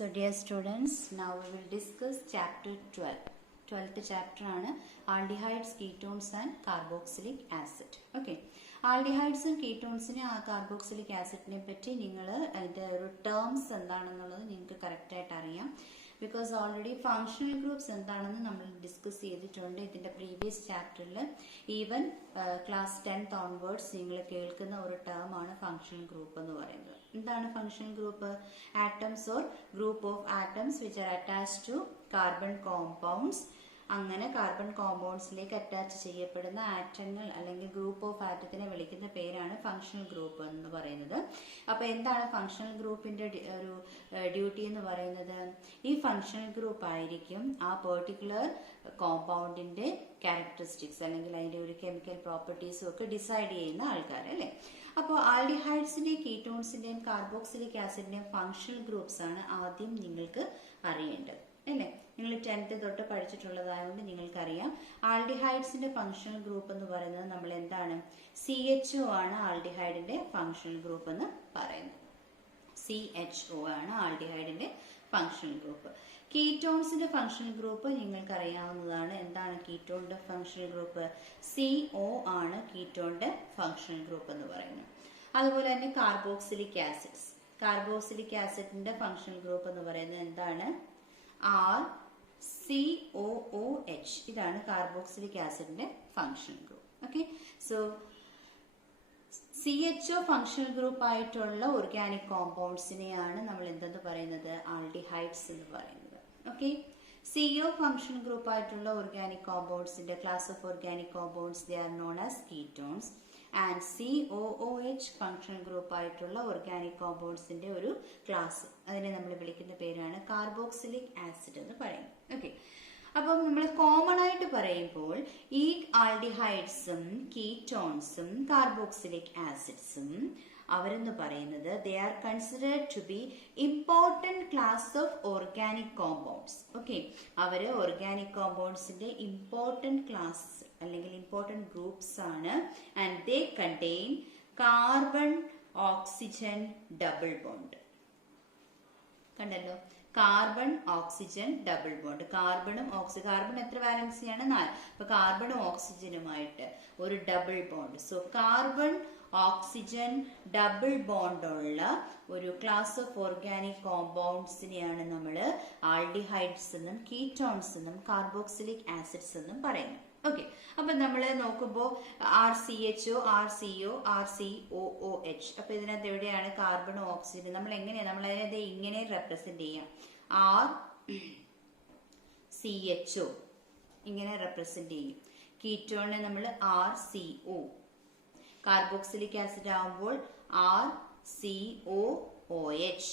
So dear students, now we will discuss chapter 12. 12th chapter ആണ് aldehydes, ketones and carboxylic acid. Okay. Aldehydes and ketones നെ carboxylic acid നെ പറ്റി നിങ്ങൾ അതിന്റെ ഒരു terms എന്താണെന്നുള്ളത് നിങ്ങൾക്ക് കറക്റ്റ് ആയിട്ട് അറിയാം. Because already functional groups എന്താണെന്ന് നമ്മൾ ഡിസ്കസ് ചെയ്തിട്ടുണ്ട് ഇതിന്റെ പ്രീവിയസ് ചാപ്റ്ററിൽ. ഈവൻ ക്ലാസ് 10th onwards നിങ്ങൾ കേൾക്കുന്ന ഒരു ടേം ആണ് ഫങ്ഷണൽ ഗ്രൂപ്പ് എന്ന് പറയുന്നത്. എന്താണ് functional group? Atoms or group of atoms which are attached to carbon compounds. അങ്ങനെ കാർബൺ കോമ്പൗണ്ട്സിലേക്ക് അറ്റാച്ച് ചെയ്യപ്പെടുന്ന ആറ്റങ്ങൾ അല്ലെങ്കിൽ ഗ്രൂപ്പ് ഓഫ് ആറ്റത്തിനെ വിളിക്കുന്ന പേരാണ് ഫങ്ഷണൽ ഗ്രൂപ്പ് എന്ന് പറയുന്നത്. അപ്പൊ എന്താണ് ഫങ്ഷണൽ ഗ്രൂപ്പിന്റെ ഒരു ഡ്യൂട്ടി എന്ന് പറയുന്നത്? ഈ ഫങ്ഷണൽ ഗ്രൂപ്പ് ആയിരിക്കും ആ പെർട്ടിക്കുലർ കോമ്പൗണ്ടിന്റെ ക്യാരക്ടറിസ്റ്റിക്സ് അല്ലെങ്കിൽ അതിന്റെ ഒരു കെമിക്കൽ പ്രോപ്പർട്ടീസും ഒക്കെ ഡിസൈഡ് ചെയ്യുന്ന ആൾക്കാർ അല്ലെ. അപ്പോൾ ആൽഡിഹൈഡ്സിന്റെയും കീറ്റോൺസിന്റെയും കാർബോക്സിലിക് ആസിഡിന്റെയും ഫങ്ഷണൽ ഗ്രൂപ്പ്സ് ആണ് ആദ്യം നിങ്ങൾക്ക് അറിയേണ്ടത് അല്ലേ. നിങ്ങൾ 10th തൊട്ട് പഠിച്ചിട്ടുള്ളതായതുകൊണ്ട് നിങ്ങൾക്കറിയാം. ആൽഡിഹൈഡ്സിന്റെ ഫങ്ഷണൽ ഗ്രൂപ്പ് എന്ന് പറയുന്നത് നമ്മൾ എന്താണ്? CHO ആണ് ആൽഡിഹൈഡിന്റെ ഫങ്ഷണൽ ഗ്രൂപ്പ് എന്ന് പറയുന്നത്. CHO ആണ് ആൽഡിഹൈഡിന്റെ ഫങ്ഷണൽ ഗ്രൂപ്പ്. കീറ്റോൺസിന്റെ ഫങ്ഷണൽ ഗ്രൂപ്പ് നിങ്ങൾക്ക് അറിയാവുന്നതാണ്. എന്താണ് കീറ്റോണിന്റെ ഫങ്ഷണൽ ഗ്രൂപ്പ്? CO ആണ് കീറ്റോണിന്റെ ഫങ്ഷണൽ ഗ്രൂപ്പ് എന്ന് പറയുന്നത്. അതുപോലെ തന്നെ കാർബോക്സിലിക് ആസിഡ്സ്. കാർബോക്സിലിക് ആസിഡിന്റെ ഫങ്ഷണൽ ഗ്രൂപ്പ് എന്ന് പറയുന്നത് എന്താണ്? RCOOH. ഇതാണ് കാർബോക്സിലിക് ആസിഡിന്റെ functional group. Okay. So CHO functional group ആയിട്ടുള്ള ഓർഗാനിക് കോമ്പൗണ്ട്സിനെയാണ് നമ്മൾ എന്തെന്ന് പറയുന്നത്? ആൽഡിഹൈഡ്സ് എന്ന് പറയുന്നത്. ഓക്കെ. CO ഫങ്ഷണൽ ഗ്രൂപ്പ് ആയിട്ടുള്ള ഓർഗാനിക് കോമ്പൗണ്ട്സിന്റെ class of organic compounds they are known as ketones. And COOH functional group ആയിട്ടുള്ള ഓർഗാനിക് കോമ്പൗണ്ട്സിന്റെ ഒരു ക്ലാസ്, അതിനെ നമ്മൾ വിളിക്കുന്ന പേരാണ് കാർബോക്സിലിക് ആസിഡ് എന്ന് പറയുന്നത്. ഓക്കെ. അപ്പം നമ്മൾ കോമൺ ആയിട്ട് പറയുമ്പോൾ ഈ ആൽഡിഹൈഡ്സും കീറ്റോൺസും കാർബോക്സിലിക് ആസിഡ്സും അവരെന്ന് പറയുന്നത് they are considered to be important class of organic compounds. Okay. അവര് ഓർഗാനിക് കോമ്പൗണ്ട്സിന്റെ ഇമ്പോർട്ടന്റ് ക്ലാസ് അല്ലെങ്കിൽ ഇമ്പോർട്ടന്റ് ഗ്രൂപ്പ്സ് ആണ്. And they contain carbon oxygen double bond. കണ്ടല്ലോ, carbon oxygen double bond. Carbon എത്ര വാലൻസിയാണ്? 4. അപ്പൊ കാർബണും ഓക്സിജനുമായിട്ട് ഒരു double bond. So carbon oxygen double bond ഉള്ള ഒരു ക്ലാസ് ഓഫ് ഓർഗാനിക് കോമ്പൗണ്ട്സിനെയാണ് നമ്മൾ ആൽഡിഹൈഡ്സ് എന്നും കീറ്റോൺസ് എന്നും കാർബോക്സിലിക് ആസിഡ്സ് എന്നും പറയുന്നത്. ഓക്കെ. അപ്പൊ നമ്മൾ നോക്കുമ്പോൾ RCHO, RCO, RCOOH. അപ്പൊ ഇതിനകത്ത് എവിടെയാണ് കാർബണും ഓക്സിജനും? നമ്മൾ അതിനെ ഇങ്ങനെ റെപ്രസെന്റ് ചെയ്യാം. RCHO ഇങ്ങനെ റെപ്രസെന്റ് ചെയ്യും. കീറ്റോണിനെ നമ്മൾ RCO. കാർബോക്സിലിക് ആസിഡ് ആവുമ്പോൾ RCOOH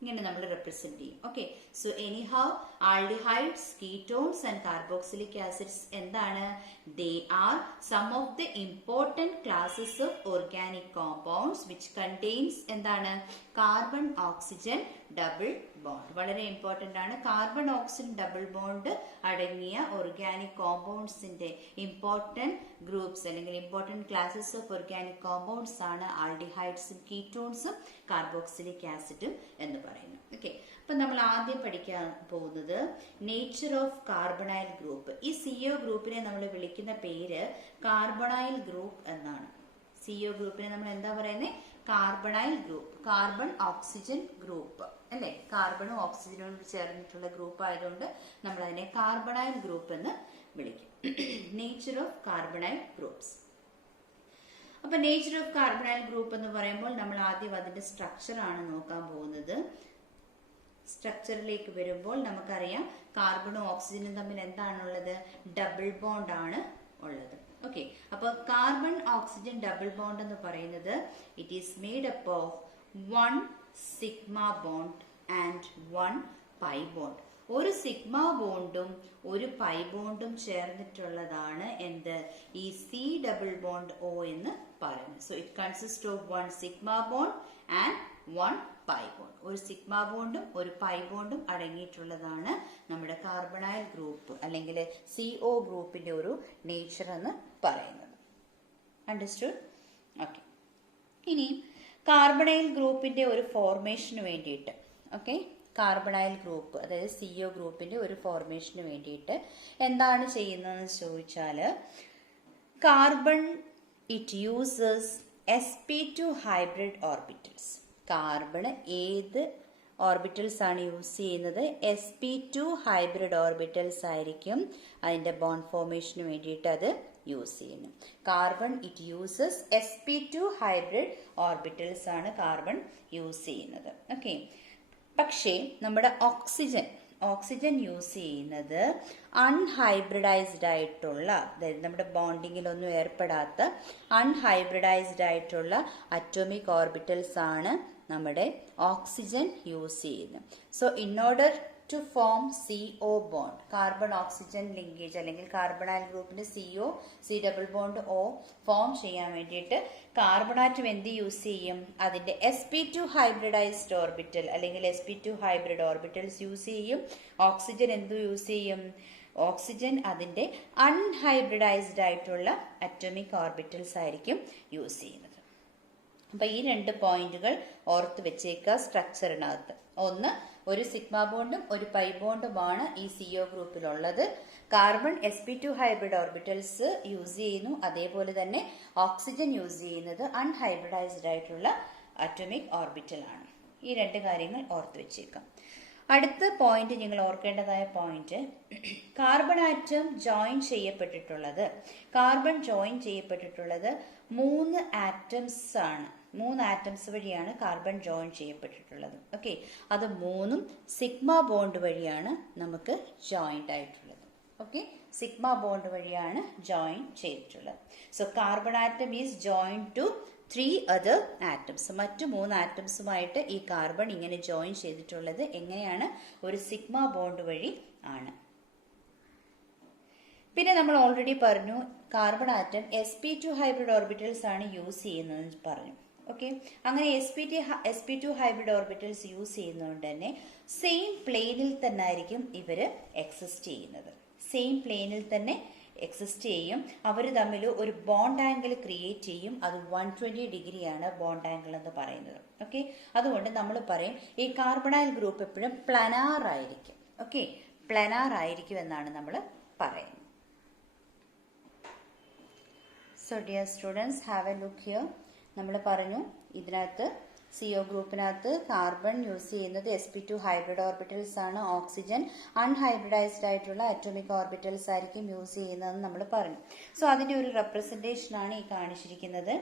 ഇങ്ങനെ നമ്മൾ റെപ്രസെന്റ് ചെയ്യും. Okay. So anyhow aldehydes, ketones and carboxylic acids എന്താണ്? They are some of the important classes of organic compounds which contains എന്താണ്? Carbon oxygen double bond. വളരെ ഇമ്പോർട്ടന്റ് ആണ്. കാർബൺ ഓക്സിജൻ ഡബിൾ ബോണ്ട് അടങ്ങിയ organic കോമ്പൗണ്ട്സിന്റെ important groups അല്ലെങ്കിൽ important classes of organic compounds ആണ് ആൽഡിഹൈഡ്സും കീറ്റോൺസും carboxylic ആസിഡും എന്ന് പറയുന്നത്. ഓക്കെ. അപ്പൊ നമ്മൾ ആദ്യം പഠിക്കാൻ പോകുന്നത് നേച്ചർ ഓഫ് കാർബണൈൽ ഗ്രൂപ്പ്. ഈ CO ഗ്രൂപ്പിനെ നമ്മൾ വിളിക്കുന്ന പേര് കാർബണൈൽ ഗ്രൂപ്പ് എന്നാണ്. CO ഗ്രൂപ്പിനെ നമ്മൾ എന്താ പറയുന്നത്? Carbonyl group. Carbon oxygen group അല്ലെ. കാർബണും ഓക്സിജനും ചേർന്നിട്ടുള്ള ഗ്രൂപ്പ് ആയതുകൊണ്ട് നമ്മൾ അതിനെ കാർബണൈൽ ഗ്രൂപ്പ് എന്ന് വിളിക്കും. Nature of carbonyl groups. അപ്പൊ നേച്ചർ ഓഫ് കാർബണൈൽ ഗ്രൂപ്പ് എന്ന് പറയുമ്പോൾ നമ്മൾ ആദ്യം അതിന്റെ സ്ട്രക്ചർ ആണ് നോക്കാൻ പോകുന്നത്. സ്ട്രക്ചറിലേക്ക് വരുമ്പോൾ നമുക്കറിയാം കാർബണും ഓക്സിജനും തമ്മിൽ എന്താണുള്ളത്? ഡബിൾ ബോണ്ട് ആണ് ഉള്ളത്. ഓക്കെ. അപ്പൊ കാർബൺ ഓക്സിജൻ ഡബിൾ ബോണ്ട് എന്ന് പറയുന്നത് it is made up of 1 sigma bond and 1 pi bond. ഒരു സിഗ്മ ബോണ്ടും ഒരു പൈ ബോണ്ടും ചേർന്നിട്ടുള്ളതാണ് എന്ത്? ഈ C ഡബിൾ ബോണ്ട് O എന്ന് പറയുന്നത്. So it consist of 1 sigma bond and 1 pi bond. ഒരു സിഗ്മ ബോണ്ടും ഒരു പൈ ബോണ്ടും അടങ്ങിയിട്ടുള്ളതാണ് നമ്മുടെ കാർബണൈൽ ഗ്രൂപ്പ് അല്ലെങ്കിൽ CO ഗ്രൂപ്പിന്റെ ഒരു നേച്ചർ എന്ന് പറയുന്നത്. അണ്ടർസ്റ്റുഡ്? ഓക്കെ. ഇനി കാർബണൈൽ ഗ്രൂപ്പിന്റെ ഒരു ഫോർമേഷന് വേണ്ടിയിട്ട് ഓക്കെ കാർബണൈൽ ഗ്രൂപ്പ്, അതായത് CO ഗ്രൂപ്പിന്റെ ഒരു ഫോർമേഷന് വേണ്ടിയിട്ട് എന്താണ് ചെയ്യുന്നതെന്ന് ചോദിച്ചാൽ, carbon it uses sp2 hybrid orbitals. Carbon ഏത് ഓർബിറ്റൽസ് ആണ് യൂസ് ചെയ്യുന്നത്? sp2 ഹൈബ്രിഡ് ഓർബിറ്റൽസ് ആയിരിക്കും അതിൻ്റെ ബോണ്ട് ഫോർമേഷന് വേണ്ടിയിട്ട് അത് യൂസ് ചെയ്യുന്നു. Carbon it uses sp2 hybrid orbitals ആണ് കാർബൺ യൂസ് ചെയ്യുന്നത്. ഓക്കെ, പക്ഷേ നമ്മുടെ ഓക്സിജൻ യൂസ് ചെയ്യുന്നത് അൺഹൈബ്രിഡൈസ്ഡ് ആയിട്ടുള്ള, അതായത് നമ്മുടെ ബോണ്ടിങ്ങിലൊന്നും ഏർപ്പെടാത്ത അൺഹൈബ്രിഡൈസ്ഡ് ആയിട്ടുള്ള അറ്റോമിക് ഓർബിറ്റൽസ് ആണ് നമ്മുടെ ഓക്സിജൻ യൂസ് ചെയ്യുന്നത്. So in order to form CO bond, carbon oxygen linkage അല്ലെങ്കിൽ കാർബണൈൽ ഗ്രൂപ്പിന്റെ C double bond O form ചെയ്യാൻ വേണ്ടിയിട്ട് കാർബൺ ആറ്റം എന്ത് യൂസ് ചെയ്യും? അതിന്റെ sp2 ഹൈബ്രിഡൈസ്ഡ് ഓർബിറ്റൽ അല്ലെങ്കിൽ sp2 ഹൈബ്രിഡ് ഓർബിറ്റൽസ് യൂസ് ചെയ്യും. ഓക്സിജൻ എന്ത് യൂസ് ചെയ്യും? ഓക്സിജൻ അതിന്റെ അൺഹൈബ്രിഡൈസ്ഡ് ആയിട്ടുള്ള അറ്റോമിക് ഓർബിറ്റൽസ് ആയിരിക്കും യൂസ് ചെയ്യുന്നത്. അപ്പൊ ഈ 2 പോയിന്റുകൾ ഓർത്ത് വെച്ചേക്കുക സ്ട്രക്ചറിനകത്ത്. ഒന്ന്, ഒരു സിഗ്മ ബോണ്ടും ഒരു പൈ ബോണ്ടുമാണ് ഈ CO ഗ്രൂപ്പിലുള്ളത്. Carbon sp2 hybrid orbitals use ചെയ്യുന്നു, അതേപോലെ തന്നെ ഓക്സിജൻ യൂസ് ചെയ്യുന്നത് അൺഹൈബ്രിഡൈസ്ഡ് ആയിട്ടുള്ള അറ്റോമിക് ഓർബിറ്റൽ ആണ്. ഈ 2 കാര്യങ്ങൾ ഓർത്ത് വെച്ചേക്കാം. അടുത്ത പോയിന്റ് നിങ്ങൾ ഓർക്കേണ്ടതായ പോയിന്റ്, കാർബൺ ആറ്റം ജോയിൻ ചെയ്യപ്പെട്ടിട്ടുള്ളത്, കാർബൺ ജോയിൻ ചെയ്യപ്പെട്ടിട്ടുള്ളത് 3 ആറ്റംസ് ആണ്. 3 ആറ്റംസ് വഴിയാണ് കാർബൺ ജോയിൻ ചെയ്യപ്പെട്ടിട്ടുള്ളത്. ഓക്കെ, അത് 3ഉം സിഗ്മ ബോണ്ട് വഴിയാണ് നമുക്ക് ജോയിൻഡ് ആയിട്ടുള്ളത്. ഓക്കെ, സിഗ്മ ബോണ്ട് വഴിയാണ് ജോയിൻ ചെയ്തിട്ടുള്ളത്. So carbon atom is join to 3 other atoms. മറ്റു 3 ആറ്റംസുമായിട്ട് ഈ കാർബൺ ഇങ്ങനെ ജോയിൻ ചെയ്തിട്ടുള്ളത് എങ്ങനെയാണ്? ഒരു സിഗ്മ ബോണ്ട് വഴി ആണ്. പിന്നെ നമ്മൾ ഓൾറെഡി പറഞ്ഞു carbon atom sp2 hybrid orbitals ആണ് യൂസ് ചെയ്യുന്നതെന്ന് പറഞ്ഞു. ഓക്കെ, അങ്ങനെ sp2 ഹൈബ്രിഡ് ഓർബിറ്റൽസ് യൂസ് ചെയ്യുന്നതുകൊണ്ട് തന്നെ സെയിം പ്ലെയിനിൽ തന്നെ ആയിരിക്കും ഇവർ എക്സിസ്റ്റ് ചെയ്യുന്നത്. സെയിം പ്ലെയിനിൽ തന്നെ എക്സിസ്റ്റ് ചെയ്യും. അവർ തമ്മിൽ ഒരു ബോണ്ട് ആംഗിൾ ക്രിയേറ്റ് ചെയ്യും. അത് 120 ഡിഗ്രിയാണ് ബോണ്ട് ആംഗിൾ എന്ന് പറയുന്നത്. ഓക്കെ, അതുകൊണ്ട് നമ്മൾ പറയും ഈ കാർബണൈൽ ഗ്രൂപ്പ് എപ്പോഴും പ്ലാനാർ ആയിരിക്കും. ഓക്കെ, പ്ലാനാർ ആയിരിക്കും എന്നാണ് നമ്മൾ പറയുന്നത്. So dear students, have A look here. നമ്മൾ പറഞ്ഞു ഇതിനകത്ത് CO ഗ്രൂപ്പിനകത്ത് കാർബൺ യൂസ് ചെയ്യുന്നത് sp2 ഹൈബ്രിഡ് ഓർബിറ്റൽസ് ആണ്. ഓക്സിജൻ അൺഹൈബ്രിഡൈസ്ഡ് ആയിട്ടുള്ള അറ്റോമിക് ഓർബിറ്റൽസ് ആയിരിക്കും യൂസ് ചെയ്യുന്നതെന്ന് നമ്മൾ പറഞ്ഞു. സോ അതിൻ്റെ ഒരു റെപ്രസെൻറ്റേഷൻ ആണ് ഈ കാണിച്ചിരിക്കുന്നത്.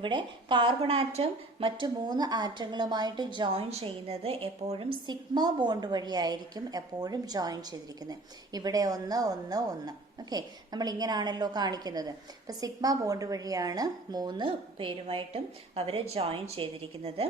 ഇവിടെ കാർബൺ ആറ്റം മറ്റു 3 ആറ്റങ്ങളുമായിട്ട് ജോയിൻ ചെയ്യുന്നത് എപ്പോഴും സിഗ്മ ബോണ്ട് വഴിയായിരിക്കും എപ്പോഴും ജോയിൻ ചെയ്തിരിക്കുന്നത്. ഇവിടെ 1 1 1. ഓക്കെ, നമ്മൾ ഇങ്ങനെയാണല്ലോ കാണിക്കുന്നത്. അപ്പം സിഗ്മ ബോണ്ട് വഴിയാണ് 3 പേരുമായിട്ടും അവർ ജോയിൻ ചെയ്തിരിക്കുന്നത്.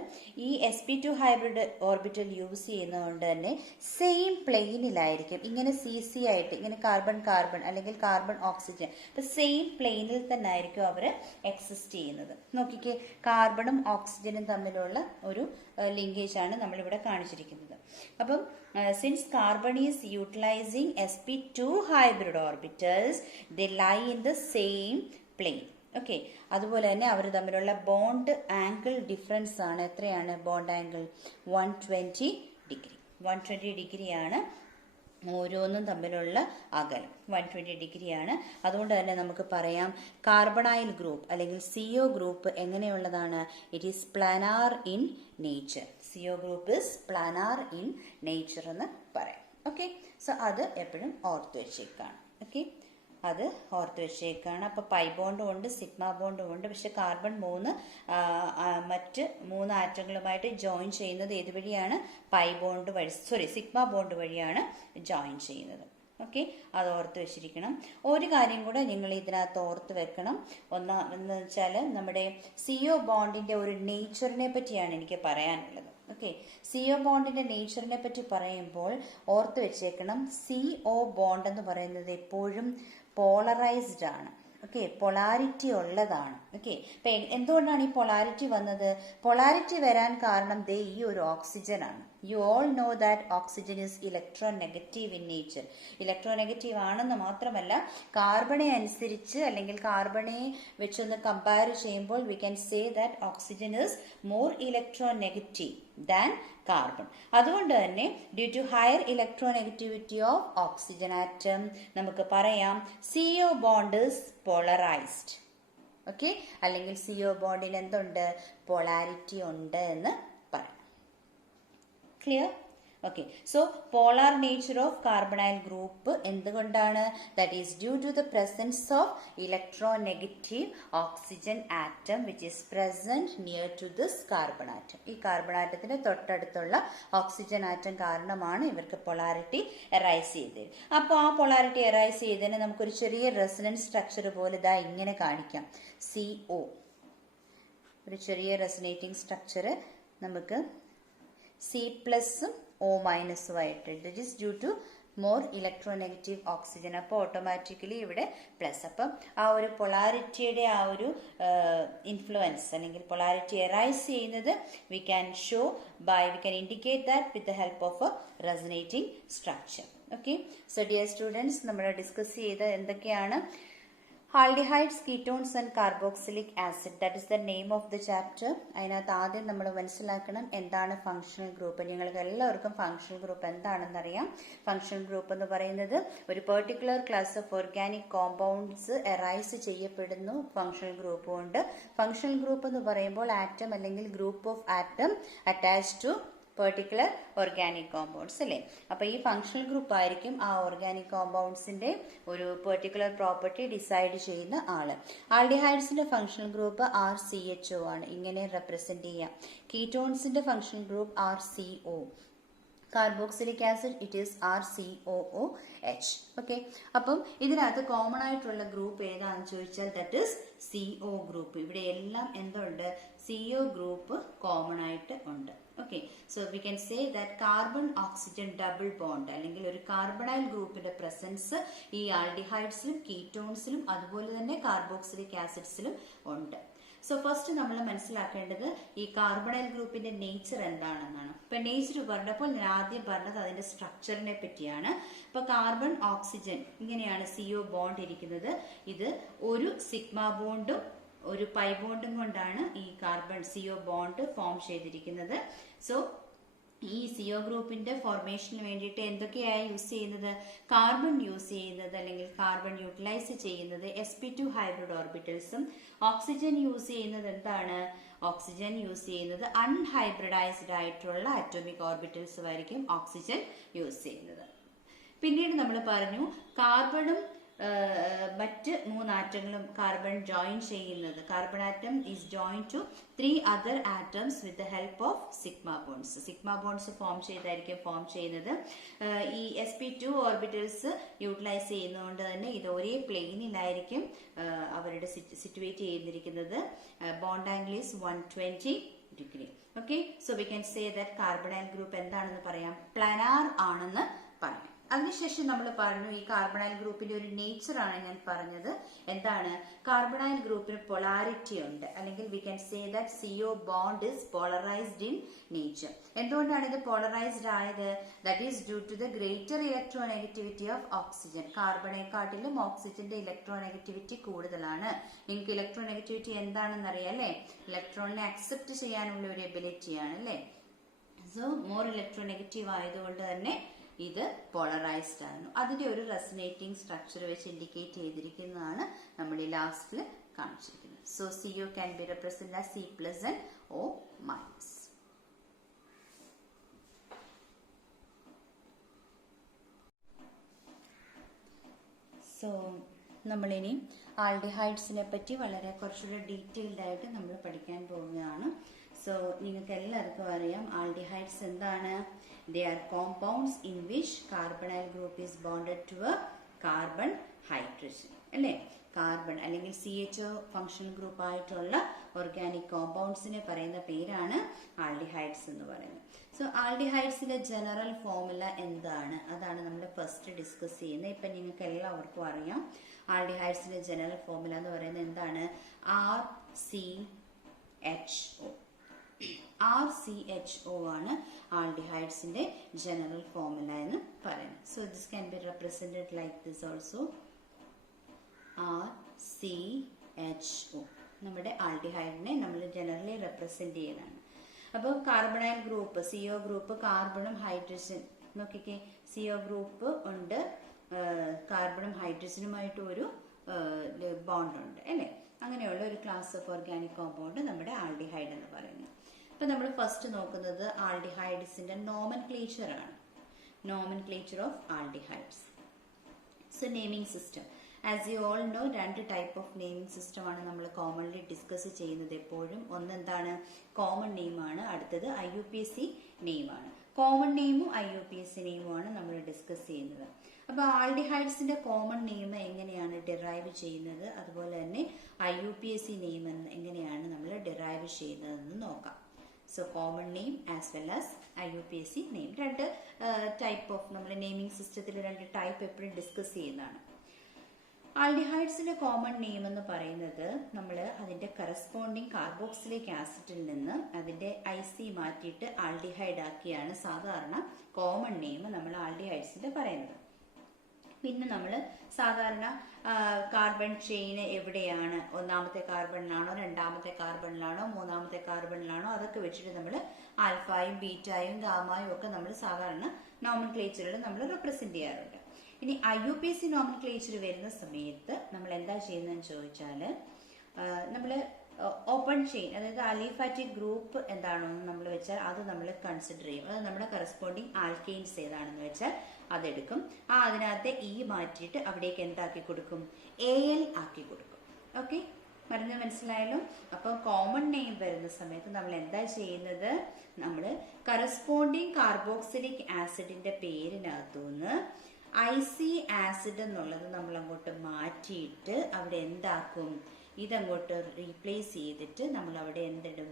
ഈ sp2 ഹൈബ്രിഡ് ഓർബിറ്റൽ യൂസ് ചെയ്യുന്നതുകൊണ്ട് തന്നെ സെയിം പ്ലെയിനിലായിരിക്കും ഇങ്ങനെ CC ആയിട്ട് ഇങ്ങനെ കാർബൺ കാർബൺ അല്ലെങ്കിൽ കാർബൺ ഓക്സിജൻ, അപ്പം സെയിം പ്ലെയിനിൽ തന്നെ ആയിരിക്കും അവർ എക്സിസ്റ്റ് ചെയ്യുന്നത്. നോക്കിക്കേ, കാർബണും ഓക്സിജനും തമ്മിലുള്ള ഒരു ലിങ്കേജ് ആണ് നമ്മളിവിടെ കാണിച്ചിരിക്കുന്നത്. അപ്പം since carbon is utilizing sp2 hybrid orbitals, they lie in the same plane. Okay, അതുപോലെ തന്നെ അവർ തമ്മിലുള്ള ബോണ്ട് ആംഗിൾ ഡിഫറൻസ് ആണ്. എത്രയാണ് ബോണ്ട് ആംഗിൾ? 120 ഡിഗ്രി. 120 ഡിഗ്രിയാണ് ഓരോന്നും തമ്മിലുള്ള അകലം. 120 ഡിഗ്രിയാണ്. അതുകൊണ്ട് തന്നെ നമുക്ക് പറയാം കാർബണൈൽ ഗ്രൂപ്പ് അല്ലെങ്കിൽ CO ഗ്രൂപ്പ് എങ്ങനെയുള്ളതാണ്? It is planar in nature. CO group is planar in nature എന്ന് പറയാം. ഓക്കെ, സോ അത് എപ്പോഴും ഓർത്ത് വെച്ചേക്കാണ്. ഓക്കെ, അത് ഓർത്ത് വെച്ചേക്കാണ്. അപ്പോൾ പൈ ബോണ്ടും ഉണ്ട്, സിഗ്മ ബോണ്ടും ഉണ്ട്. പക്ഷെ കാർബൺ മറ്റ് 3 ആറ്റങ്ങളുമായിട്ട് ജോയിൻ ചെയ്യുന്നത് ഏത് വഴിയാണ്? പൈ ബോണ്ട് വഴി, സിഗ്മ ബോണ്ട് വഴിയാണ് ജോയിൻ ചെയ്യുന്നത്. ഓക്കെ, അത് ഓർത്ത് വെച്ചിരിക്കണം. ഒരു കാര്യം കൂടെ നിങ്ങൾ ഇതിനകത്ത് ഓർത്ത് വെക്കണം. എന്ന് വെച്ചാൽ നമ്മുടെ CO ബോണ്ടിന്റെ ഒരു നേച്ചറിനെ പറ്റിയാണ് എനിക്ക് പറയാനുള്ളത്. ഓക്കെ, CO ബോണ്ടിന്റെ നേച്ചറിനെ പറ്റി പറയുമ്പോൾ ഓർത്ത് വെച്ചേക്കണം, CO ബോണ്ട് എന്ന് പറയുന്നത് എപ്പോഴും പോളറൈസ്ഡ് ആണ്. ഓക്കെ, പൊളാരിറ്റി ഉള്ളതാണ്. ഓക്കെ, അപ്പം എന്തുകൊണ്ടാണ് ഈ പൊളാരിറ്റി വന്നത്? പൊളാരിറ്റി വരാൻ കാരണം ഈ ഒരു ഓക്സിജൻ ആണ്. You all know that oxygen is electronegative in nature. Electronegative ആണെന്ന് മാത്രമല്ല, കാർബണെ അനുസരിച്ച് അല്ലെങ്കിൽ കാർബണെ വെച്ചൊന്ന് കമ്പയർ ചെയ്യുമ്പോൾ we can say that oxygen is more electronegative. Than carbon. അതുകൊണ്ട് തന്നെ due to higher electronegativity of oxygen atom നമുക്ക് പറയാം CO bond is polarised. Okay, അല്ലെങ്കിൽ CO ബോണ്ടിന് എന്തുണ്ട്, പോളാരിറ്റി ഉണ്ട് എന്ന് പറയാം. Clear? Okay, so polar nature of carbonyl group എന്തുകൊണ്ടാണ്? That is due to the presence of electronegative oxygen atom which is present near to this carbon atom. ഈ carbon ആറ്റത്തിന് തൊട്ടടുത്തുള്ള ഓക്സിജൻ ആറ്റം കാരണമാണ് ഇവർക്ക് പൊളാരിറ്റി എറൈസ് ചെയ്തത്. അപ്പോൾ ആ polarity arise ചെയ്തതിന് നമുക്കൊരു ചെറിയ റെസൊണൻസ് സ്ട്രക്ചർ പോലെ ഇതാ ഇങ്ങനെ കാണിക്കാം. CO, ഒരു ചെറിയ റെസൊനേറ്റിംഗ് സ്ട്രക്ചർ നമുക്ക് C+ഉം O- ആയിട്ട്. That is due to more electronegative oxygen. അപ്പോൾ ഓട്ടോമാറ്റിക്കലി ഇവിടെ പ്ലസ്. അപ്പം ആ ഒരു പൊളാരിറ്റിയുടെ ആ ഒരു ഇൻഫ്ലുവൻസ് അല്ലെങ്കിൽ പൊളാരിറ്റി എറൈസ് ചെയ്യുന്നത് we can indicate that with the help of a resonating structure. Okay, so dear students, നമ്മൾ ഡിസ്കസ് ചെയ്ത എന്തൊക്കെയാണ്? Aldehydes, ketones and carboxylic acid, that is the name of the chapter. അതിനകത്ത് ആദ്യം നമ്മൾ മനസ്സിലാക്കണം എന്താണ് ഫങ്ഷണൽ ഗ്രൂപ്പ്. നിങ്ങൾക്ക് എല്ലാവർക്കും ഫങ്ഷണൽ ഗ്രൂപ്പ് എന്താണെന്ന് അറിയാം. ഫങ്ഷണൽ ഗ്രൂപ്പ് എന്ന് പറയുന്നത് ഒരു particular class of organic compounds arise ചെയ്യപ്പെടുന്നു ഫങ്ഷണൽ ഗ്രൂപ്പ് കൊണ്ട്. ഫങ്ഷണൽ ഗ്രൂപ്പ് എന്ന് പറയുമ്പോൾ ആറ്റം അല്ലെങ്കിൽ group of atom attached to particular organic compounds അല്ലേ. അപ്പോൾ ഈ ഫങ്ഷണൽ ഗ്രൂപ്പ് ആയിരിക്കും ആ ഓർഗാനിക് കോമ്പൗണ്ട്സിന്റെ ഒരു പെർട്ടിക്കുലർ പ്രോപ്പർട്ടി ഡിസൈഡ് ചെയ്യുന്ന ആള്. ആൽഡിഹൈഡ്സിന്റെ ഫങ്ഷണൽ ഗ്രൂപ്പ് RCHO ആണ്, ഇങ്ങനെ റെപ്രസെന്റ് ചെയ്യാം. കീറ്റോൺസിന്റെ functional group RCO. Carboxylic acid it is RCOOH. Okay, അപ്പം ഇതിനകത്ത് കോമൺ ആയിട്ടുള്ള ഗ്രൂപ്പ് ഏതാണെന്ന് ചോദിച്ചാൽ ദാറ്റ് ഈസ് CO ഗ്രൂപ്പ്. ഇവിടെ എല്ലാം എന്തുണ്ട്? CO ഗ്രൂപ്പ് കോമൺ ആയിട്ട് ഉണ്ട്. Okay, so V can say that carbon oxygen double bond അല്ലെങ്കിൽ ഒരു കാർബണൈൽ ഗ്രൂപ്പിന്റെ പ്രസൻസ് ഈ ആൽഡിഹൈഡ്സിലും കീറ്റോൺസിലും അതുപോലെ തന്നെ കാർബോക്സിലിക് ആസിഡ്സിലും ഉണ്ട്. സോ ഫസ്റ്റ് നമ്മൾ മനസ്സിലാക്കേണ്ടത് ഈ കാർബണൈൽ ഗ്രൂപ്പിന്റെ നേച്ചർ എന്താണെന്നാണ്. ഇപ്പൊ നേച്ചർ പറഞ്ഞപ്പോൾ ഞാൻ ആദ്യം പറഞ്ഞത് അതിന്റെ സ്ട്രക്ചറിനെ പറ്റിയാണ്. ഇപ്പൊ കാർബൺ ഓക്സിജൻ ഇങ്ങനെയാണ് CO ബോണ്ട് ഇരിക്കുന്നത്. ഇത് ഒരു സിഗ്മ ബോണ്ടും ഒരു പൈ ബോണ്ടും കൊണ്ടാണ് ഈ കാർബൺ CO ബോണ്ട് ഫോം ചെയ്തിരിക്കുന്നത്. സോ ഈ CO ഗ്രൂപ്പിന്റെ ഫോർമേഷന് വേണ്ടിയിട്ട് എന്തൊക്കെയായി യൂസ് ചെയ്യുന്നത്? കാർബൺ യൂസ് ചെയ്യുന്നത് അല്ലെങ്കിൽ കാർബൺ യൂട്ടിലൈസ് ചെയ്യുന്നത് sp2 ഹൈബ്രിഡ് ഓർബിറ്റൽസും, ഓക്സിജൻ യൂസ് ചെയ്യുന്നത് എന്താണ്? ഓക്സിജൻ യൂസ് ചെയ്യുന്നത് അൺഹൈബ്രിഡൈസ്ഡ് ആയിട്ടുള്ള അറ്റോമിക് ഓർബിറ്റൽസ് ആയിരിക്കും ഓക്സിജൻ യൂസ് ചെയ്യുന്നത്. പിന്നീട് നമ്മൾ പറഞ്ഞു കാർബണും മറ്റ് 3 ആറ്റങ്ങളും കാർബൺ ജോയിൻ ചെയ്യുന്നത്. Carbon atom is join to 3 other atoms with the help of sigma bonds. Sigma bonds form ചെയ്തായിരിക്കും ഫോം ചെയ്യുന്നത്. ഈ sp2 ഓർബിറ്റൽസ് യൂട്ടിലൈസ് ചെയ്യുന്നതുകൊണ്ട് തന്നെ ഇത് ഒരേ പ്ലെയിനിലായിരിക്കും അവരുടെ സിറ്റുവേറ്റ് ചെയ്തിരിക്കുന്നത്. Bond angle is 120 degree. Okay, so V can say that carbonyl group എന്താണെന്ന് പറയാം? പ്ലാനാർ ആണെന്ന് പറയാം. അതിനുശേഷം നമ്മൾ പറഞ്ഞു ഈ കാർബണൈൽ ഗ്രൂപ്പിന്റെ ഒരു നേച്ചർ ആണ് ഞാൻ പറഞ്ഞത്. എന്താണ്? കാർബണൈൽ ഗ്രൂപ്പിന് പൊളാരിറ്റി ഉണ്ട്, അല്ലെങ്കിൽ we can say that CO bond is polarized in nature. എന്തുകൊണ്ടാണ് ഇത് പോളറൈസ്ഡ് ആയത്? That is due to the greater electronegativity of oxygen. കാർബണേക്കാട്ടിലും ഓക്സിജന്റെ ഇലക്ട്രോനെഗറ്റിവിറ്റി കൂടുതലാണ്. നിങ്ങൾക്ക് ഇലക്ട്രോനെഗറ്റിവിറ്റി എന്താണെന്ന് അറിയാം അല്ലേ? ഇലക്ട്രോണിനെ അക്സെപ്റ്റ് ചെയ്യാനുള്ള ഒരു എബിലിറ്റിയാണ് അല്ലേ. സോ മോർ ഇലക്ട്രോനെഗറ്റീവ് ആയതുകൊണ്ട് തന്നെ ഇത് പോളറൈസ്ഡ് ആണ്. അതിന്റെ ഒരു റെസൊനേറ്റിംഗ് സ്ട്രക്ചർ വെച്ച് ഇൻഡിക്കേറ്റ് ചെയ്തിരിക്കുന്നതാണ് നമ്മൾ ഈ ലാസ്റ്റിൽ കാണിച്ചിരിക്കുന്നത്. So CO can be represent as C+ and O-. So നമ്മളിനി ആൽഡിഹൈഡ്സിനെ പറ്റി വളരെ കുറച്ചുകൂടെ ഡീറ്റെയിൽഡ് ആയിട്ട് നമ്മൾ പഠിക്കാൻ പോവുകയാണ്. സോ നിങ്ങൾക്ക് എല്ലാവർക്കും അറിയാം ആൽഡിഹൈഡ്സ് എന്താണ്? They are compounds in which carbonyl group is bonded to a carbon hydrogen. അല്ലേ? കാർബൺ അല്ലെങ്കിൽ CHO ഫങ്ഷണൽ ഗ്രൂപ്പ് ആയിട്ടുള്ള ഓർഗാനിക് കോമ്പൗണ്ട്സിനെ പറയുന്ന പേരാണ് ആൽഡിഹൈഡ്സ് എന്ന് പറയുന്നത്. സോ ആൽഡിഹൈഡ്സിന്റെ ജനറൽ ഫോർമുല എന്താണ്? അതാണ് നമ്മൾ ഫസ്റ്റ് ഡിസ്കസ് ചെയ്യുന്നത്. ഇപ്പം നിങ്ങൾക്ക് എല്ലാവർക്കും അറിയാം ആൽഡിഹൈഡ്സിന്റെ ജനറൽ ഫോർമുല എന്ന് പറയുന്നത് എന്താണ്? RCHO. RCHO ആണ് ആൽഡിഹൈഡ്സിന്റെ ജനറൽ ഫോർമുല എന്ന് പറയുന്നത്. So this can be represented like this also. RCHO നമ്മുടെ ആൽഡിഹൈഡിനെ നമ്മൾ ജനറലി റെപ്രസെന്റ് ചെയ്യുന്നതാണ്. അപ്പോൾ കാർബണൈൽ ഗ്രൂപ്പ് CO ഗ്രൂപ്പ് കാർബണും ഹൈഡ്രജൻ നോക്കിക്കേ, CO ഗ്രൂപ്പ് ഉണ്ട്, കാർബണും ഹൈഡ്രജനുമായിട്ട് ഒരു ബോണ്ട് ഉണ്ട് അല്ലേ. അങ്ങനെയുള്ള ഒരു ക്ലാസ് ഓഫ് ഓർഗാനിക് കോമ്പൗണ്ട് നമ്മുടെ ആൽഡിഹൈഡ് എന്ന് പറയുന്നത്. അപ്പൊ നമ്മൾ ഫസ്റ്റ് നോക്കുന്നത് ആൽഡിഹൈഡ്സിന്റെ നോമൻക്ലേച്ചർ ആണ്. Nomenclature of aldehydes. So naming system, as you all know, രണ്ട് ടൈപ്പ് ഓഫ് നെയിമിംഗ് സിസ്റ്റം ആണ് നമ്മൾ കോമൺലി ഡിസ്കസ് ചെയ്യുന്നത് എപ്പോഴും. ഒന്നെന്താണ്, കോമൺ നെയിമാണ്, അടുത്തത് IUPAC നെയിമാണ്. കോമൺ നെയിമും IUPAC നെയിമുമാണ് നമ്മൾ ഡിസ്കസ് ചെയ്യുന്നത്. അപ്പോൾ ആൽഡിഹൈഡ്സിന്റെ കോമൺ നെയിം എങ്ങനെയാണ് ഡിറൈവ് ചെയ്യുന്നത്, അതുപോലെ തന്നെ IUPAC നെയിം എങ്ങനെയാണ് നമ്മൾ ഡിറൈവ് ചെയ്യുന്നതെന്ന് നോക്കാം. So common name as well as IUPAC name, രണ്ട് ടൈപ്പ് ഓഫ് നമ്മൾ നെയിമിംഗ് സിസ്റ്റത്തിൽ രണ്ട് ടൈപ്പ് എപ്പോഴും ഡിസ്കസ് ചെയ്യുന്നതാണ്. ആൽഡിഹൈഡ്സിന്റെ കോമൺ നെയിം എന്ന് പറയുന്നത് നമ്മൾ അതിന്റെ കറസ്പോണ്ടിങ് കാർബോക്സിലിക് ആസിഡിൽ നിന്ന് അതിന്റെ IC മാറ്റിയിട്ട് ആൽഡിഹൈഡ് ആക്കിയാണ് സാധാരണ കോമൺ നെയിം നമ്മൾ ആൽഡിഹൈഡ്സിന്റെ പറയുന്നത്. പിന്നെ നമ്മൾ സാധാരണ കാർബൺ ചെയിൻ എവിടെയാണ്, ഒന്നാമത്തെ കാർബണിലാണോ, രണ്ടാമത്തെ കാർബണിലാണോ, മൂന്നാമത്തെ കാർബണിലാണോ, അതൊക്കെ വെച്ചിട്ട് നമ്മൾ ആൽഫായും ബീറ്റായും ഗാമായും ഒക്കെ നമ്മൾ സാധാരണ നോമൻക്ലേച്ചറിൽ നമ്മൾ റെപ്രസെന്റ് ചെയ്യാറുണ്ട്. ഇനി IUPAC നോമൻക്ലേച്ചർ വരുന്ന സമയത്ത് നമ്മൾ എന്താ ചെയ്യുന്നതെന്ന് ചോദിച്ചാൽ, നമ്മൾ ഓപ്പൺ ചെയിൻ, അതായത് അലിഫാറ്റിക് ഗ്രൂപ്പ് എന്താണെന്ന് നമ്മൾ വെച്ചാൽ അത് നമ്മൾ കൺസിഡർ ചെയ്യും. അത് നമ്മുടെ കറസ്പോണ്ടിങ് ആൽക്കെയിൻസ് ഏതാണെന്ന് വെച്ചാൽ അതെടുക്കും. അതിനകത്തെ മാറ്റിയിട്ട് അവിടേക്ക് എന്താക്കി കൊടുക്കും, AL ആക്കി കൊടുക്കും. ഓക്കെ, പറഞ്ഞത് മനസ്സിലായല്ലോ. അപ്പോൾ കോമൺ നെയിം വരുന്ന സമയത്ത് നമ്മൾ എന്താ ചെയ്യുന്നത്, നമ്മൾ കറസ്പോണ്ടിങ് കാർബോക്സിലിക് ആസിഡിന്റെ പേരിനകത്തുനിന്ന് IC ആസിഡ് എന്നുള്ളത് നമ്മൾ അങ്ങോട്ട് മാറ്റിയിട്ട് അവിടെ എന്താക്കും, ഇതങ്ങോട്ട് റീപ്ലേസ് ചെയ്തിട്ട് നമ്മൾ അവിടെ എന്തിടും,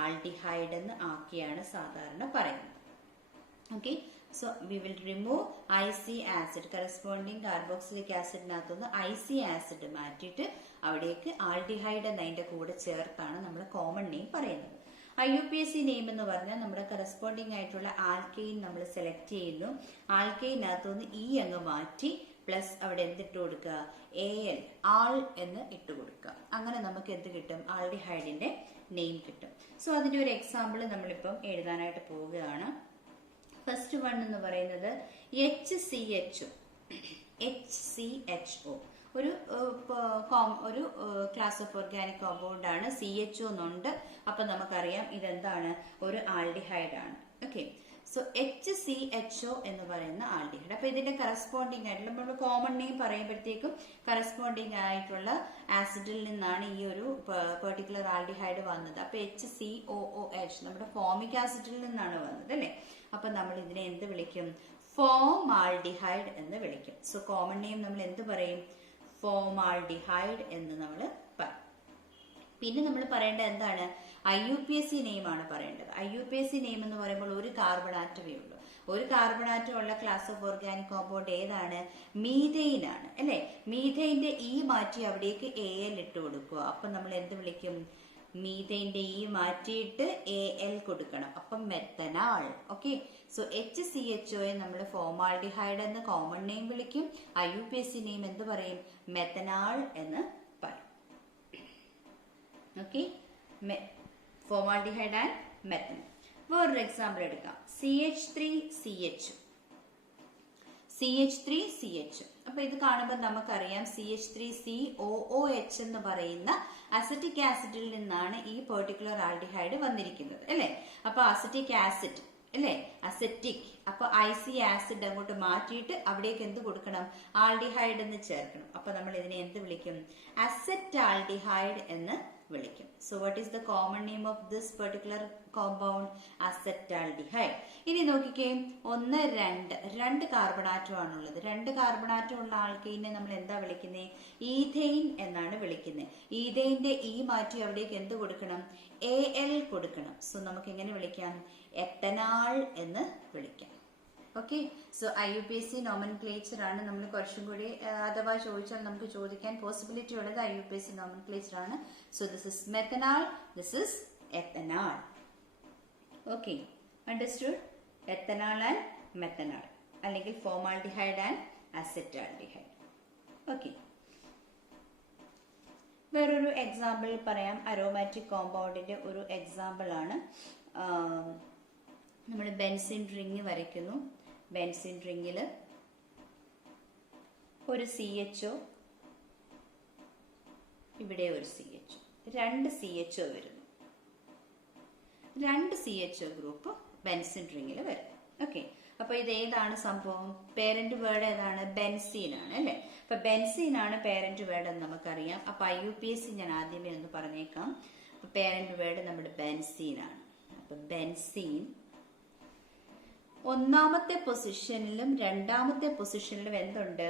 ആൽഡിഹൈഡ് എന്ന് ആക്കിയാണ് സാധാരണ പറയുന്നത്. Okay, so we will remove IC acid, corresponding carboxylic ആസിഡിനകത്തുനിന്ന് IC ആസിഡ് മാറ്റിയിട്ട് അവിടേക്ക് ആൽഡിഹൈഡ് എന്നതിന്റെ കൂടെ ചേർത്താണ് നമ്മൾ കോമൺ നെയിം പറയുന്നത്. IUPAC നെയിം എന്ന് പറഞ്ഞാൽ നമ്മുടെ കറസ്പോണ്ടിങ് ആയിട്ടുള്ള ആൽക്കെയിൻ നമ്മൾ സെലക്ട് ചെയ്യുന്നു. ആൽക്കെയിനകത്തുനിന്ന് അങ്ങ് മാറ്റി പ്ലസ് അവിടെ എന്തിട്ട് കൊടുക്കുക, AL, ആൾ എന്ന് ഇട്ട് കൊടുക്കുക. അങ്ങനെ നമുക്ക് എന്ത് കിട്ടും, ആൽഡിഹൈഡിന്റെ നെയിം കിട്ടും. സോ അതിന്റെ ഒരു എക്സാമ്പിൾ നമ്മളിപ്പം എഴുതാനായിട്ട് പോവുകയാണ്. ഫസ്റ്റ് വൺ എന്ന് പറയുന്നത് HCHO. ഒരു ക്ലാസ് ഓഫ് ഓർഗാനിക് കോമ്പൗണ്ട് ആണ്. CHO എന്നുണ്ട്. അപ്പൊ നമുക്കറിയാം ഇതെന്താണ്, ഒരു ആൽഡിഹൈഡ് ആണ്. ഓക്കെ, സോ HCHO എന്ന് പറയുന്ന ആൽഡിഹൈഡ്. അപ്പൊ ഇതിന്റെ കറസ്പോണ്ടിങ് ആയിട്ടുള്ള നമ്മൾ കോമൺ നെയിം പറയുമ്പോഴത്തേക്കും കറസ്പോണ്ടിങ് ആയിട്ടുള്ള ആസിഡിൽ നിന്നാണ് ഈ ഒരു പെർട്ടിക്കുലർ ആൽഡിഹൈഡ് വന്നത്. അപ്പൊ HCOOH നമ്മുടെ ഫോമിക് ആസിഡിൽ നിന്നാണ് വന്നത് അല്ലെ. അപ്പൊ നമ്മൾ ഇതിനെ എന്ത് വിളിക്കും, ഫോമാൽഡിഹൈഡ് എന്ന് വിളിക്കും. സോ കോമൺ നെയിം നമ്മൾ എന്ത് പറയും, ഫോമാൽഡിഹൈഡ് എന്ന് നമ്മൾ പറയും. പിന്നെ നമ്മൾ പറയേണ്ടത് എന്താണ്, IUPAC നെയിം ആണ് പറയേണ്ടത്. IUPAC നെയിം എന്ന് പറയുമ്പോൾ ഒരു കാർബൺ ആറ്റമേ ഉള്ളൂ. ഒരു കാർബൺ ആറ്റം ഉള്ള ക്ലാസ് ഓഫ് ഓർഗാനിക് കോമ്പൗണ്ട് ഏതാണ്, മീഥെയിൻ ആണ് അല്ലെ. മീഥെയിന്റെ മാറ്റി അവിടേക്ക് AL ഇട്ട് കൊടുക്കുക. അപ്പൊ നമ്മൾ എന്ത് വിളിക്കും, മീഥെയിന്റെ മാറ്റിയിട്ട് AL കൊടുക്കണം. അപ്പം മെത്തനാൾ. ഓക്കെ, സോ HCHO നമ്മൾ ഫോമാൽഡിഹൈഡ് എന്ന് കോമൺ നെയിം വിളിക്കും. IUPAC നെയിം എന്ത് പറയും, മെത്തനാൾ എന്ന് പറയും. ഓക്കെ, ഫോമാൽഡിഹൈഡ് ആൻഡ് മെത്തനാൾ. വേറൊരു എക്സാമ്പിൾ എടുക്കാം, CH3CH. അപ്പൊ ഇത് കാണുമ്പോൾ നമുക്കറിയാം CH3COOH എന്ന് പറയുന്ന അസറ്റിക് ആസിഡിൽ നിന്നാണ് ഈ പെർട്ടിക്കുലർ ആൽഡിഹൈഡ് വന്നിരിക്കുന്നത് അല്ലെ. അപ്പൊ അസറ്റിക് ആസിഡ് അല്ലെ, അസറ്റിക്. അപ്പൊ IC ആസിഡ് അങ്ങോട്ട് മാറ്റിയിട്ട് അവിടേക്ക് എന്ത് കൊടുക്കണം, ആൽഡിഹൈഡ് എന്ന് ചേർക്കണം. അപ്പൊ നമ്മൾ ഇതിനെ എന്ത് വിളിക്കും, അസറ്റാൽഡിഹൈഡ് എന്ന് വിളിക്കും. So what is the common name of this particular compound, acetaldehyde. ഇനി നോക്കിക്കേ, 1, 2 കാർബൺ ആറ്റം ആണുള്ളത്. 2 കാർബൺ ആറ്റം ഉള്ള ആൾക്കെയിനെ നമ്മൾ എന്താ വിളിക്കുന്നത്, ഈഥെയിൻ എന്നാണ് വിളിക്കുന്നത്. ഈഥെയിന്റെ മാറ്റി അവിടേക്ക് എന്ത് കൊടുക്കണം, AL കൊടുക്കണം. സോ നമുക്ക് എങ്ങനെ വിളിക്കാം, എത്തനാൾ എന്ന് വിളിക്കാം. ഓക്കെ, സോ IUPAC നോമൻക്ലേച്ചർ ആണ് നമ്മൾ കുറച്ചും കൂടി അഥവാ ചോദിച്ചാൽ നമുക്ക് ചോദിക്കാൻ പോസിബിലിറ്റി ഉള്ളത് IUPAC നോമൻക്ലേച്ചർ ആണ്. So this is methanal, this is ethanal. Okay, understood, ethanal and methanal, അല്ലെങ്കിൽ ഫോമാൽഡിഹൈഡ് ആൻഡ് അസറ്റാൽഡിഹൈഡ്. ഓക്കെ, വേറൊരു എക്സാമ്പിൾ പറയാം. അരോമാറ്റിക് കോമ്പൗണ്ടിന്റെ ഒരു എക്സാമ്പിൾ ആണ് നമ്മൾ ബെൻസിൻ റിങ് വരയ്ക്കുന്നു. ബെൻസിൻ റിങ്ങിൽ ഒരു CHO, ഇവിടെ ഒരു CHO, 2 CHO വരുന്നു. 2 CHO ഗ്രൂപ്പ് ബെൻസിൻ റിങ്ങിൽ വരും. ഓക്കെ, അപ്പൊ ഇത് ഏതാണ് സംഭവം? പേരന്റ് വേർഡ് ഏതാണ്? ബെൻസീൻ ആണ് അല്ലെ. അപ്പൊ ബെൻസീൻ ആണ് പേരന്റ് വേർഡ് എന്ന് നമുക്കറിയാം. അപ്പൊ IUPAC ഞാൻ ആദ്യമേ ഒന്ന് പറഞ്ഞേക്കാം. അപ്പൊ പേരന്റ് വേർഡ് നമ്മുടെ ബെൻസീൻ ആണ്. അപ്പൊ ബെൻസീൻ ഒന്നാമത്തെ പൊസിഷനിലും രണ്ടാമത്തെ പൊസിഷനിലും എന്തുണ്ട്?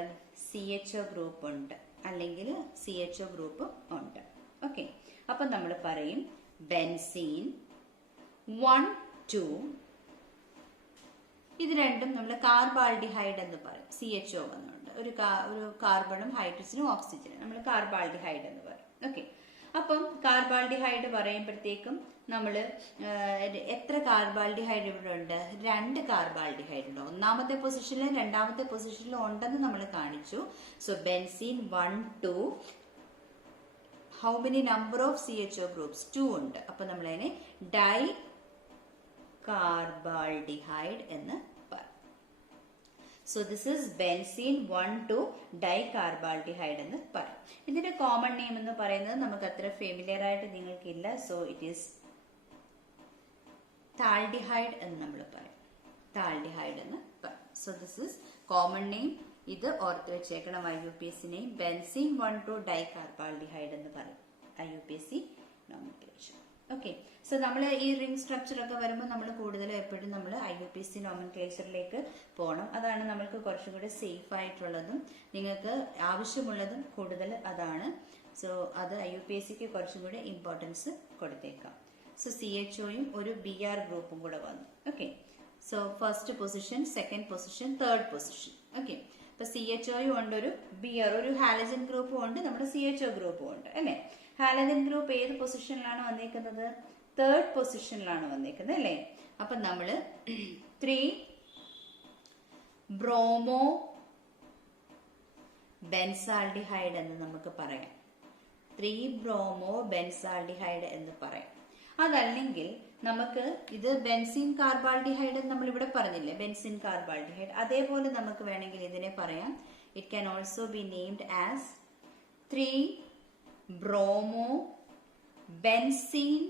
CHO ഗ്രൂപ്പ് ഉണ്ട്, അല്ലെങ്കിൽ CHO ഗ്രൂപ്പ് ഉണ്ട്. ഓക്കെ, അപ്പൊ നമ്മൾ പറയും ബെൻസീൻ 1, 2. ഇത് രണ്ടും നമ്മൾ കാർബാൾഡിഹൈഡ് എന്ന് പറയും. CHO വന്നുണ്ട്, ഒരു കാർബണും ഹൈഡ്രജനും ഓക്സിജനും, നമ്മൾ കാർബാൾഡിഹൈഡ് എന്ന് പറയും. ഓക്കെ, അപ്പം കാർബാൾഡിഹൈഡ് പറയുമ്പോഴത്തേക്കും നമ്മൾ എത്ര കാർബാൾഡിഹൈഡ് ഇവിടെ ഉണ്ട്? 2 കാർബാൾഡിഹൈഡ് ഉണ്ട്. ഒന്നാമത്തെ പൊസിഷനിലും രണ്ടാമത്തെ പൊസിഷനിലും ഉണ്ടെന്ന് നമ്മൾ കാണിച്ചു. So benzene 1, 2. How many number of CHO groups? 2 ഉണ്ട്. അപ്പൊ നമ്മൾ അതിനെ ഡൈ കാർബാൾഡിഹൈഡ് എന്ന് പറയും. സോ ദിസ് ഇസ് ബെൻസീൻ 1, 2 ഡൈകാർബാൾഡിഹൈഡ് എന്ന് പറയും. ഇതിന്റെ കോമൺ നെയിം എന്ന് പറയുന്നത് നമുക്ക് അത്ര ഫെമിലിയർ ആയിട്ട് നിങ്ങൾക്കില്ല. സോ ഇറ്റ് ഈസ് താൽഡിഹൈഡ് എന്ന് നമ്മൾ പറയും. താൽഡിഹൈഡ് എന്ന് പറയും. So this is common name. ഇത് ഓർത്ത് വെച്ചേക്കണം. IUPAC നെയിം ബെൻസീൻ 1, 2 ഡൈകാർബാൾഡിഹൈഡ് എന്ന് പറയും. IUPAC nomenclature. ഓക്കെ, സോ നമ്മൾ ഈ റിംഗ് സ്ട്രക്ചർ ഒക്കെ വരുമ്പോൾ നമ്മൾ കൂടുതലും എപ്പോഴും നമ്മൾ IUPAC നോമൻക്ലേച്ചറിലേക്ക് പോകണം. അതാണ് നമ്മൾക്ക് കുറച്ചും കൂടി സേഫ് ആയിട്ടുള്ളതും നിങ്ങൾക്ക് ആവശ്യമുള്ളതും കൂടുതൽ അതാണ്. സോ അത് IUPACക്ക് കുറച്ചും കൂടി ഇമ്പോർട്ടൻസ് കൊടുത്തേക്കാം. സോ CHOയും ഒരു BR ഗ്രൂപ്പും കൂടെ വന്നു. Okay, so first position, second position, third position. Okay, അപ്പൊ CHOയും ഉണ്ട്, ഒരു BR, ഒരു ഹാലജൻ ഗ്രൂപ്പും ഉണ്ട്, നമ്മുടെ CHO ഗ്രൂപ്പും ഉണ്ട് അല്ലെ. ഹാലജൻ ഗ്രൂപ്പ് ഏത് പൊസിഷനിലാണ് വന്നേക്കുന്നത്? തേർഡ് പൊസിഷനിലാണ് വന്നേക്കുന്നത് അല്ലെ. അപ്പൊ നമ്മള് 3 ബ്രോമോ ബെൻസാൾഡിഹൈഡ് എന്ന് നമുക്ക് പറയാം. 3 ബ്രോമോ ബെൻസാൾഡിഹൈഡ് എന്ന് പറയാം. അതല്ലെങ്കിൽ നമുക്ക് ഇത് ബെൻസീൻ കാർബാൾഡിഹൈഡ് നമ്മൾ ഇവിടെ പറഞ്ഞില്ലേ, ബെൻസീൻ കാർബാൾഡിഹൈഡ്, അതേപോലെ നമുക്ക് വേണമെങ്കിൽ ഇതിനെ പറയാം. It can also be named as 3 bromo benzene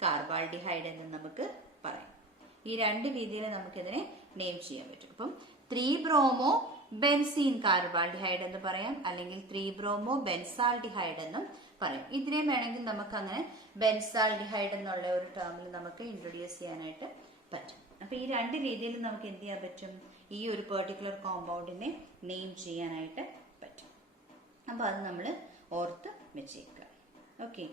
carbaldehyde എന്ന് നമുക്ക് പറയാം. ഈ 2 രീതിയിൽ നമുക്കിതിനെ നെയിം ചെയ്യാൻ പറ്റും. അപ്പം 3 ബ്രോമോ ബെൻസീൻ കാർബാൾഡിഹൈഡ് എന്ന് പറയാം, അല്ലെങ്കിൽ 3 ബ്രോമോ ബെൻസാൾഡിഹൈഡ് എന്നും പറയും. ഇതിനെ വേണമെങ്കിൽ നമുക്ക് അങ്ങനെ ബെൻസാൾഡിഹൈഡ് എന്നുള്ള ഒരു ടേമിൽ നമുക്ക് ഇൻട്രൊഡ്യൂസ് ചെയ്യാനായിട്ട് പറ്റും. അപ്പൊ ഈ 2 രീതിയിൽ നമുക്ക് എന്ത് ചെയ്യാൻ പറ്റും? ഈ ഒരു പെർട്ടിക്കുലർ കോമ്പൗണ്ടിനെ നെയിം ചെയ്യാനായിട്ട് പറ്റും. അപ്പൊ അത് നമ്മൾ ഓർത്ത് വെച്ചേക്കുക. ഓക്കെ,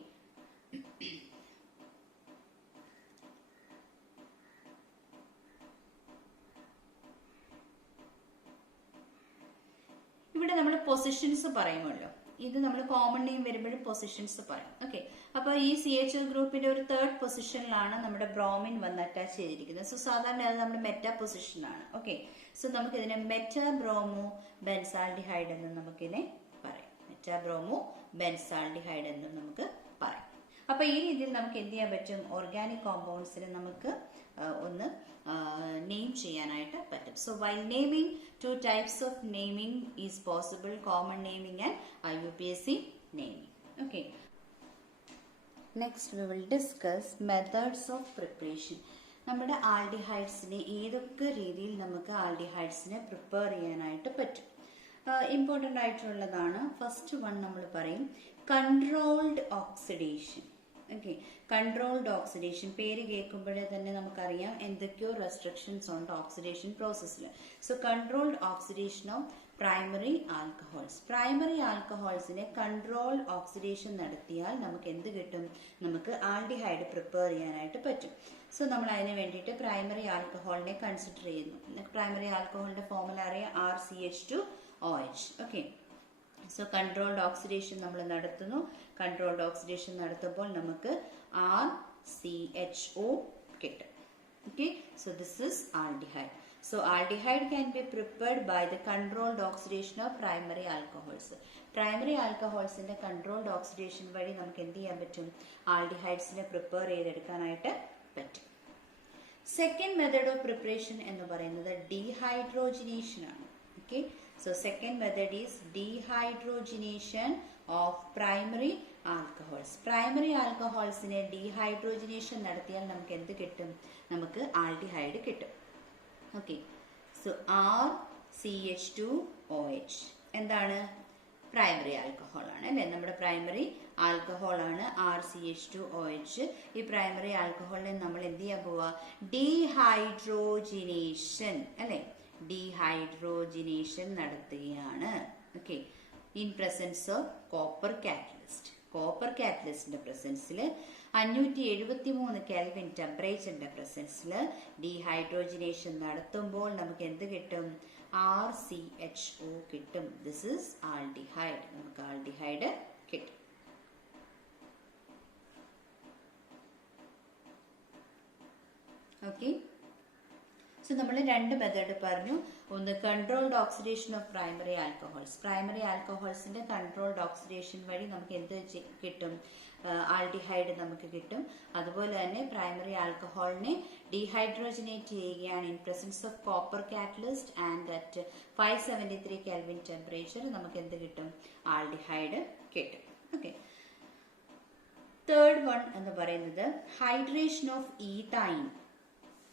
ഇവിടെ നമ്മൾ പൊസിഷൻസ് പറയുമല്ലോ. ഇത് നമ്മൾ കോമൺ നെയിം വരുമ്പോഴും പൊസിഷൻസ് പറയും. ഓക്കെ, അപ്പൊ ഈ CHO ഗ്രൂപ്പിന്റെ ഒരു തേർഡ് പൊസിഷനിലാണ് നമ്മുടെ ബ്രോമിൻ വന്ന് അറ്റാച്ച് ചെയ്തിരിക്കുന്നത്. സോ സാധാരണ അത് നമ്മുടെ മെറ്റാ പൊസിഷനാണ്. ഓക്കെ, സോ നമുക്ക് ഇതിനെ മെറ്റാ ബ്രോമോ ബെൻസാൾഡിഹൈഡ് എന്ന് നമുക്കിതിനെ പറയാം. മെറ്റാ ബ്രോമോ ബെൻസാൾഡിഹൈഡ് എന്നും നമുക്ക് പറയാം. അപ്പൊ ഈ രീതിയിൽ നമുക്ക് എന്ത് ചെയ്യാൻ പറ്റും? ഓർഗാനിക് കോമ്പൗണ്ട്സിനെ നമുക്ക് ഒന്ന് നെയിം ചെയ്യാനായിട്ട് പറ്റും. So while naming 2 types of naming is possible: common naming and IUPAC naming. Okay, next we will discuss methods of preparation. നമ്മുടെ ആൽഡിഹൈഡ്സിനെ ഏതൊക്കെ രീതിയിൽ നമുക്ക് ആൽഡിഹൈഡ്സിനെ പ്രിപ്പയർ ചെയ്യാനായിട്ട് പറ്റും? ഇമ്പോർട്ടൻ്റ് ആയിട്ടുള്ളതാണ്. ഫസ്റ്റ് വൺ നമ്മൾ പറയും controlled oxidation. Okay, controlled oxidation പേര് കേൾക്കുമ്പോഴേ തന്നെ നമുക്കറിയാം എന്തൊക്കെയോ റെസ്ട്രിക്ഷൻസ് ഉണ്ട് ഓക്സിഡേഷൻ പ്രോസസ്സിൽ. So controlled oxidation of primary alcohols. Primary ആൽക്കഹോൾസിനെ കൺട്രോൾ ഓക്സിഡേഷൻ നടത്തിയാൽ നമുക്ക് എന്ത് കിട്ടും? നമുക്ക് ആൽഡിഹൈഡ് പ്രിപ്പയർ ചെയ്യാനായിട്ട് പറ്റും. സോ നമ്മൾ അതിന് വേണ്ടിയിട്ട് പ്രൈമറി ആൽക്കഹോളിനെ കൺസിഡർ ചെയ്യുന്നു. പ്രൈമറി ആൽക്കഹോളിന്റെ ഫോർമുല അറിയാം, RCH2OH. Okay, so controlled oxidation നമ്മൾ നടത്തുന്നു. കൺട്രോൾഡ് ഓക്സിഡേഷൻ നടത്തുമ്പോൾ നമുക്ക് RCHO കിട്ടും. Okay, so this is aldehyde. So aldehyde can be prepared by the controlled oxidation of primary alcohols. Primary alcohols controlled oxidation വഴി നമുക്ക് എന്ത് ചെയ്യാൻ പറ്റും? ആൽഡിഹൈഡ്സിനെ പ്രിപ്പയർ ചെയ്തെടുക്കാനായിട്ട് പറ്റും. സെക്കൻഡ് മെത്തേഡ് ഓഫ് പ്രിപ്പറേഷൻ എന്ന് പറയുന്നത് ഡീഹൈഡ്രോജിനേഷൻ ആണ്. Okay, so second method is dehydrogenation of primary alcohols. Primary ആൽക്കഹോൾസിനെ ഡീഹൈഡ്രോജിനേഷൻ നടത്തിയാൽ നമുക്ക് എന്ത് കിട്ടും? നമുക്ക് ആൽഡിഹൈഡ് കിട്ടും. ഓക്കെ, സോ RCH2OH എന്താണ്? പ്രൈമറി ആൽക്കഹോൾ ആണ് അല്ലെ, നമ്മുടെ പ്രൈമറി ആൽക്കഹോൾ ആണ് RCH2OH. ഈ പ്രൈമറി ആൽക്കഹോളിനെ നമ്മൾ എന്ത് ചെയ്യാൻ പോവാ? ഡീഹൈഡ്രോജിനേഷൻ അല്ലെ, ഡീഹൈഡ്രോജിനേഷൻ നടത്തുകയാണ്. Okay, in presence of copper catalyst. Copper കാറ്റലിസ്റ്റിന്റെ പ്രസൻസിൽ 573 കെൽവിൻ ടെമ്പറേച്ചറിന്റെ പ്രസൻസിൽ ഡീഹൈഡ്രോജിനേഷൻ നടത്തുമ്പോൾ നമുക്ക് എന്ത് കിട്ടും? RCHO കിട്ടും. This is aldehyde. നമുക്ക് ആൽഡിഹൈഡ് കിട്ടും. ഓക്കെ, സോ നമ്മൾ രണ്ട് മെത്തേഡ് പറഞ്ഞു. ഒന്ന് controlled oxidation of primary alcohols. Primary ആൽക്കഹോൾസിന്റെ കൺട്രോൾഡ് ഓക്സിഡേഷൻ വഴി നമുക്ക് എന്ത് കിട്ടും? ആൽഡിഹൈഡ് നമുക്ക് കിട്ടും. അതുപോലെ തന്നെ പ്രൈമറി ആൽക്കഹോളിനെ ഡീഹൈഡ്രോജനേറ്റ് ചെയ്യുകയാണ് in presence of copper catalyst and at 573 kelvin temperature നമുക്ക് എന്ത് കിട്ടും? ആൽഡിഹൈഡ് കിട്ടും. ഓക്കെ, തേർഡ് വൺ എന്ന് പറയുന്നത് hydration of ethyne.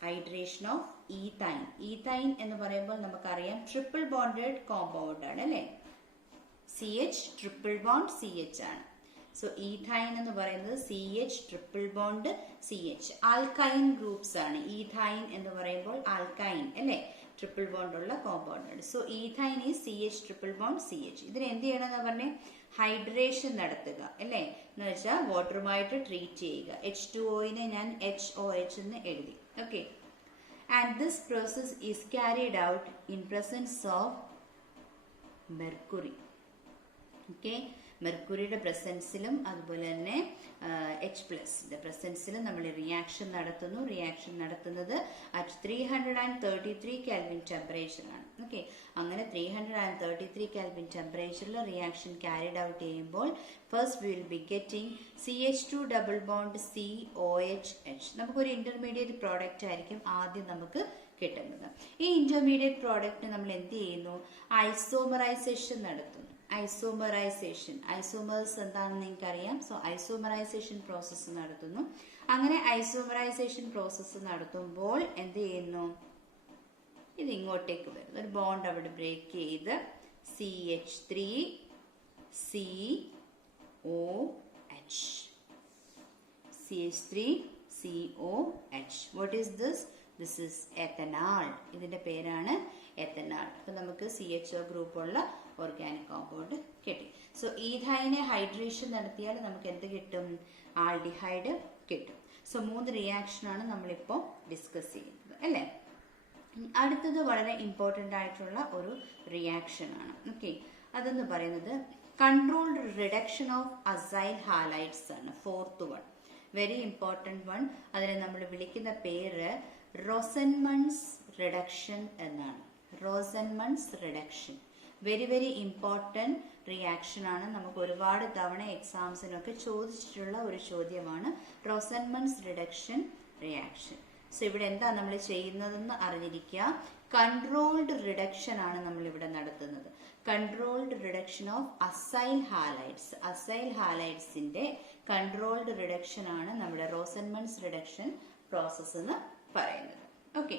Hydration of ethyne. Ethyne എന്ന് പറയുമ്പോൾ നമുക്കറിയാം ട്രിപ്പിൾ ബോണ്ടഡ് കോമ്പൗണ്ട് ആണ് അല്ലെ, CH ട്രിപ്പിൾ ബോണ്ട് CH ആണ്. സോ ഈഥൈൻ എന്ന് പറയുന്നത് CH triple bond CH. Alkyne groups ആണ്. ഈഥൈൻ എന്ന് പറയുമ്പോൾ ആൽക്കൈൻ അല്ലെ, ട്രിപ്പിൾ ബോണ്ട് ഉള്ള കോമ്പൗണ്ട് ആണ്. So ethyne is CH triple bond CH. ഇതിന് എന്ത് ചെയ്യണമെന്ന് പറഞ്ഞേ? ഹൈഡ്രേഷൻ നടത്തുക അല്ലെ, എന്ന് വെച്ചാൽ വാട്ടറുമായിട്ട് ട്രീറ്റ് ചെയ്യുക. H2O-നെ ഞാൻ HOH എന്ന് എഴുതി. Okay, and this process is carried out in presence of mercury. Okay, മെർക്കുറിയുടെ പ്രസൻസിലും അതുപോലെ തന്നെ H+ പ്രസൻസിലും നമ്മൾ റിയാക്ഷൻ നടത്തുന്നു. റിയാക്ഷൻ നടത്തുന്നത് അറ്റ് 333 കെൽവിൻ ടെമ്പറേച്ചർ ആണ്. ഓക്കെ, അങ്ങനെ 333 കെൽവിൻ ടെമ്പറേച്ചറിൽ റിയാക്ഷൻ ക്യാരിഡ് ഔട്ട് ചെയ്യുമ്പോൾ first will be getting CH2 double bond COHH. നമുക്കൊരു ഇന്റർമീഡിയറ്റ് പ്രോഡക്റ്റ് ആയിരിക്കും ആദ്യം നമുക്ക് കിട്ടുന്നത്. ഈ ഇന്റർമീഡിയറ്റ് പ്രോഡക്റ്റ് നമ്മൾ എന്ത് ചെയ്യുന്നു? ഐസോമറൈസേഷൻ നടത്തുന്നു. ഐസോമേഴ്സ് എന്താണെന്ന് നിങ്ങൾക്കറിയാം. സോ ഐസോമറൈസേഷൻ പ്രോസസ്സ് നടത്തുന്നു. അങ്ങനെ ഐസോമറൈസേഷൻ പ്രോസസ്സ് നടത്തുമ്പോൾ എന്ത് ചെയ്യുന്നു? ഇത് ഇങ്ങോട്ടേക്ക് വരുന്നു. ഒരു ബോണ്ട് അവിടെ ബ്രേക്ക് ചെയ്ത് CH3COH. CH3COH. What is this? This is ethanol. ഇതിന്റെ പേരാണ് എത്തനാൽ. അപ്പൊ നമുക്ക് CHO ഗ്രൂപ്പുള്ള ഓർഗാനിക് കോമ്പൗണ്ട് കിട്ടി. സോ ഈഥൈനെ ഹൈഡ്രേഷൻ നടത്തിയാൽ നമുക്ക് എന്ത് കിട്ടും? ആൽഡിഹൈഡ് കിട്ടും. സോ 3 റിയാക്ഷനാണ് നമ്മളിപ്പോൾ ഡിസ്കസ് ചെയ്യുന്നത് അല്ലേ. അടുത്തത് വളരെ ഇമ്പോർട്ടൻ്റ് ആയിട്ടുള്ള ഒരു റിയാക്ഷൻ ആണ്. ഓക്കെ, അതെന്ന് പറയുന്നത് controlled reduction of acyl halides ആണ്. Fourth one, very important one. അതിനെ നമ്മൾ വിളിക്കുന്ന പേര് റോസൻമൺസ് റിഡക്ഷൻ എന്നാണ്. Rosenmund's reduction very very important reaction ആണ്. നമുക്ക് ഒരുപാട് തവണ എക്സാംസിനൊക്കെ ചോദിച്ചിട്ടുള്ള ഒരു ചോദ്യമാണ് റോസൻമൺസ് റിഡക്ഷൻ റിയാക്ഷൻ. സോ ഇവിടെ എന്താ നമ്മൾ ചെയ്യുന്നതെന്ന് അറിഞ്ഞിരിക്കുക. കൺട്രോൾഡ് റിഡക്ഷൻ ആണ് നമ്മൾ ഇവിടെ നടത്തുന്നത്. Controlled reduction of acyl halides. Acyl ഹാലൈഡ്സിന്റെ കൺട്രോൾഡ് റിഡക്ഷൻ ആണ് നമ്മുടെ റോസൻമൺസ് റിഡക്ഷൻ പ്രോസസ് എന്ന് പറയുന്നത്. ഓക്കെ,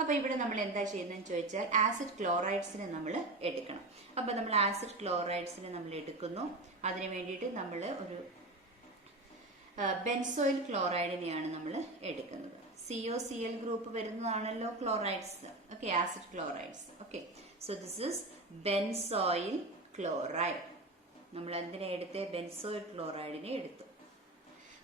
അപ്പൊ ഇവിടെ നമ്മൾ എന്താ ചെയ്യുന്നതെന്ന് ചോദിച്ചാൽ ആസിഡ് ക്ലോറൈഡ്സിനെ നമ്മൾ എടുക്കണം. അപ്പൊ നമ്മൾ ആസിഡ് ക്ലോറൈഡ്സിനെ നമ്മൾ എടുക്കുന്നു. അതിനു വേണ്ടിയിട്ട് നമ്മൾ ഒരു ബെൻസോയിൽ ക്ലോറൈഡിനെയാണ് നമ്മൾ എടുക്കുന്നത്. COCl ഗ്രൂപ്പ് വരുന്നതാണല്ലോ chlorides. Okay, acid chlorides. Okay, so this is benzoyl chloride. നമ്മൾ എന്തിനെ എടുത്തേ? ബെൻസോയിൽ ക്ലോറൈഡിനെ എടുത്തു.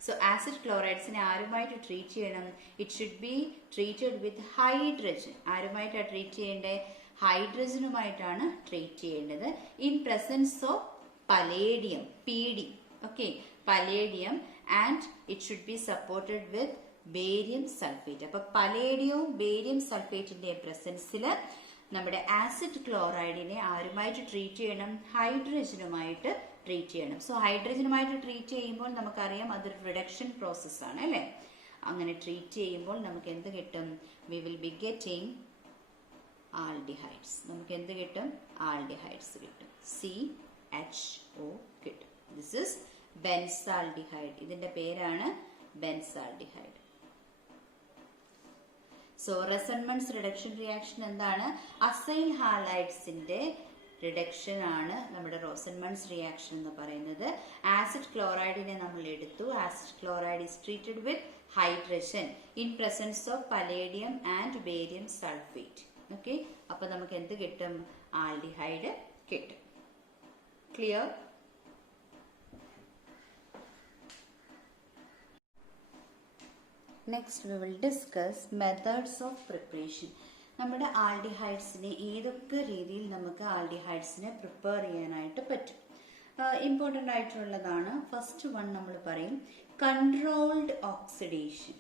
സോ ആസിഡ് ക്ലോറൈഡ്സിനെ ആരുമായിട്ട് ട്രീറ്റ് ചെയ്യണം? It should be treated with hydrogen. ആരുമായിട്ടാണ് ട്രീറ്റ് ചെയ്യേണ്ടത്? ഹൈഡ്രജനുമായിട്ടാണ് ട്രീറ്റ് ചെയ്യേണ്ടത്. In presence of palladium, PD. Okay, palladium and it should be supported with barium sulphate. അപ്പൊ പലേഡിയവും ബേരിയം സൾഫേറ്റിന്റെ പ്രസൻസിൽ നമ്മുടെ ആസിഡ് ക്ലോറൈഡിനെ ആരുമായിട്ട് ട്രീറ്റ് ചെയ്യണം? ഹൈഡ്രജനുമായിട്ട് ട്രീറ്റ് ചെയ്യണം. സോ ഹൈഡ്രജനുമായിട്ട് ട്രീറ്റ് ചെയ്യുമ്പോൾ നമുക്കറിയാം അതൊരു റിഡക്ഷൻ പ്രോസസ് ആണ് അല്ലെ. അങ്ങനെ ട്രീറ്റ് ചെയ്യുമ്പോൾ നമുക്ക് എന്ത് കിട്ടും? We will be getting aldehydes. നമുക്ക് എന്ത് കിട്ടും? ആൽഡിഹൈഡ്സ് കിട്ടും. CHO കിട്ടും. This is benzaldehyde. ഇതിന്റെ പേരാണ് ബെൻസാൽഡിഹൈഡ്. സോ റെസൺമൻസ് റിഡക്ഷൻ റിയാക്ഷൻ എന്താണ്? അസൈൽ ഹാലൈഡ്സിന്റെ റിഡക്ഷൻ ആണ് നമ്മുടെ റോസൻമൺസ് റിയാക്ഷൻ എന്ന് പറയുന്നത്. ആസിഡ് ക്ലോറൈഡിനെ നമ്മൾ എടുത്തു. Acid chloride is treated with hydrogen in presence of palladium and barium sulphate. Okay, അപ്പൊ നമുക്ക് എന്ത് കിട്ടും? ആൽഡിഹൈഡ് കിട്ടും. Clear? Next we will discuss methods of preparation. നമ്മുടെ ആൽഡിഹൈഡ്സിനെ ഏതൊക്കെ രീതിയിൽ നമുക്ക് ആൽഡിഹൈഡ്സിനെ പ്രിപ്പയർ ചെയ്യാനായിട്ട് പറ്റും? ഇമ്പോർട്ടൻ്റ് ആയിട്ടുള്ളതാണ്. ഫസ്റ്റ് വൺ നമ്മൾ പറയും controlled oxidation.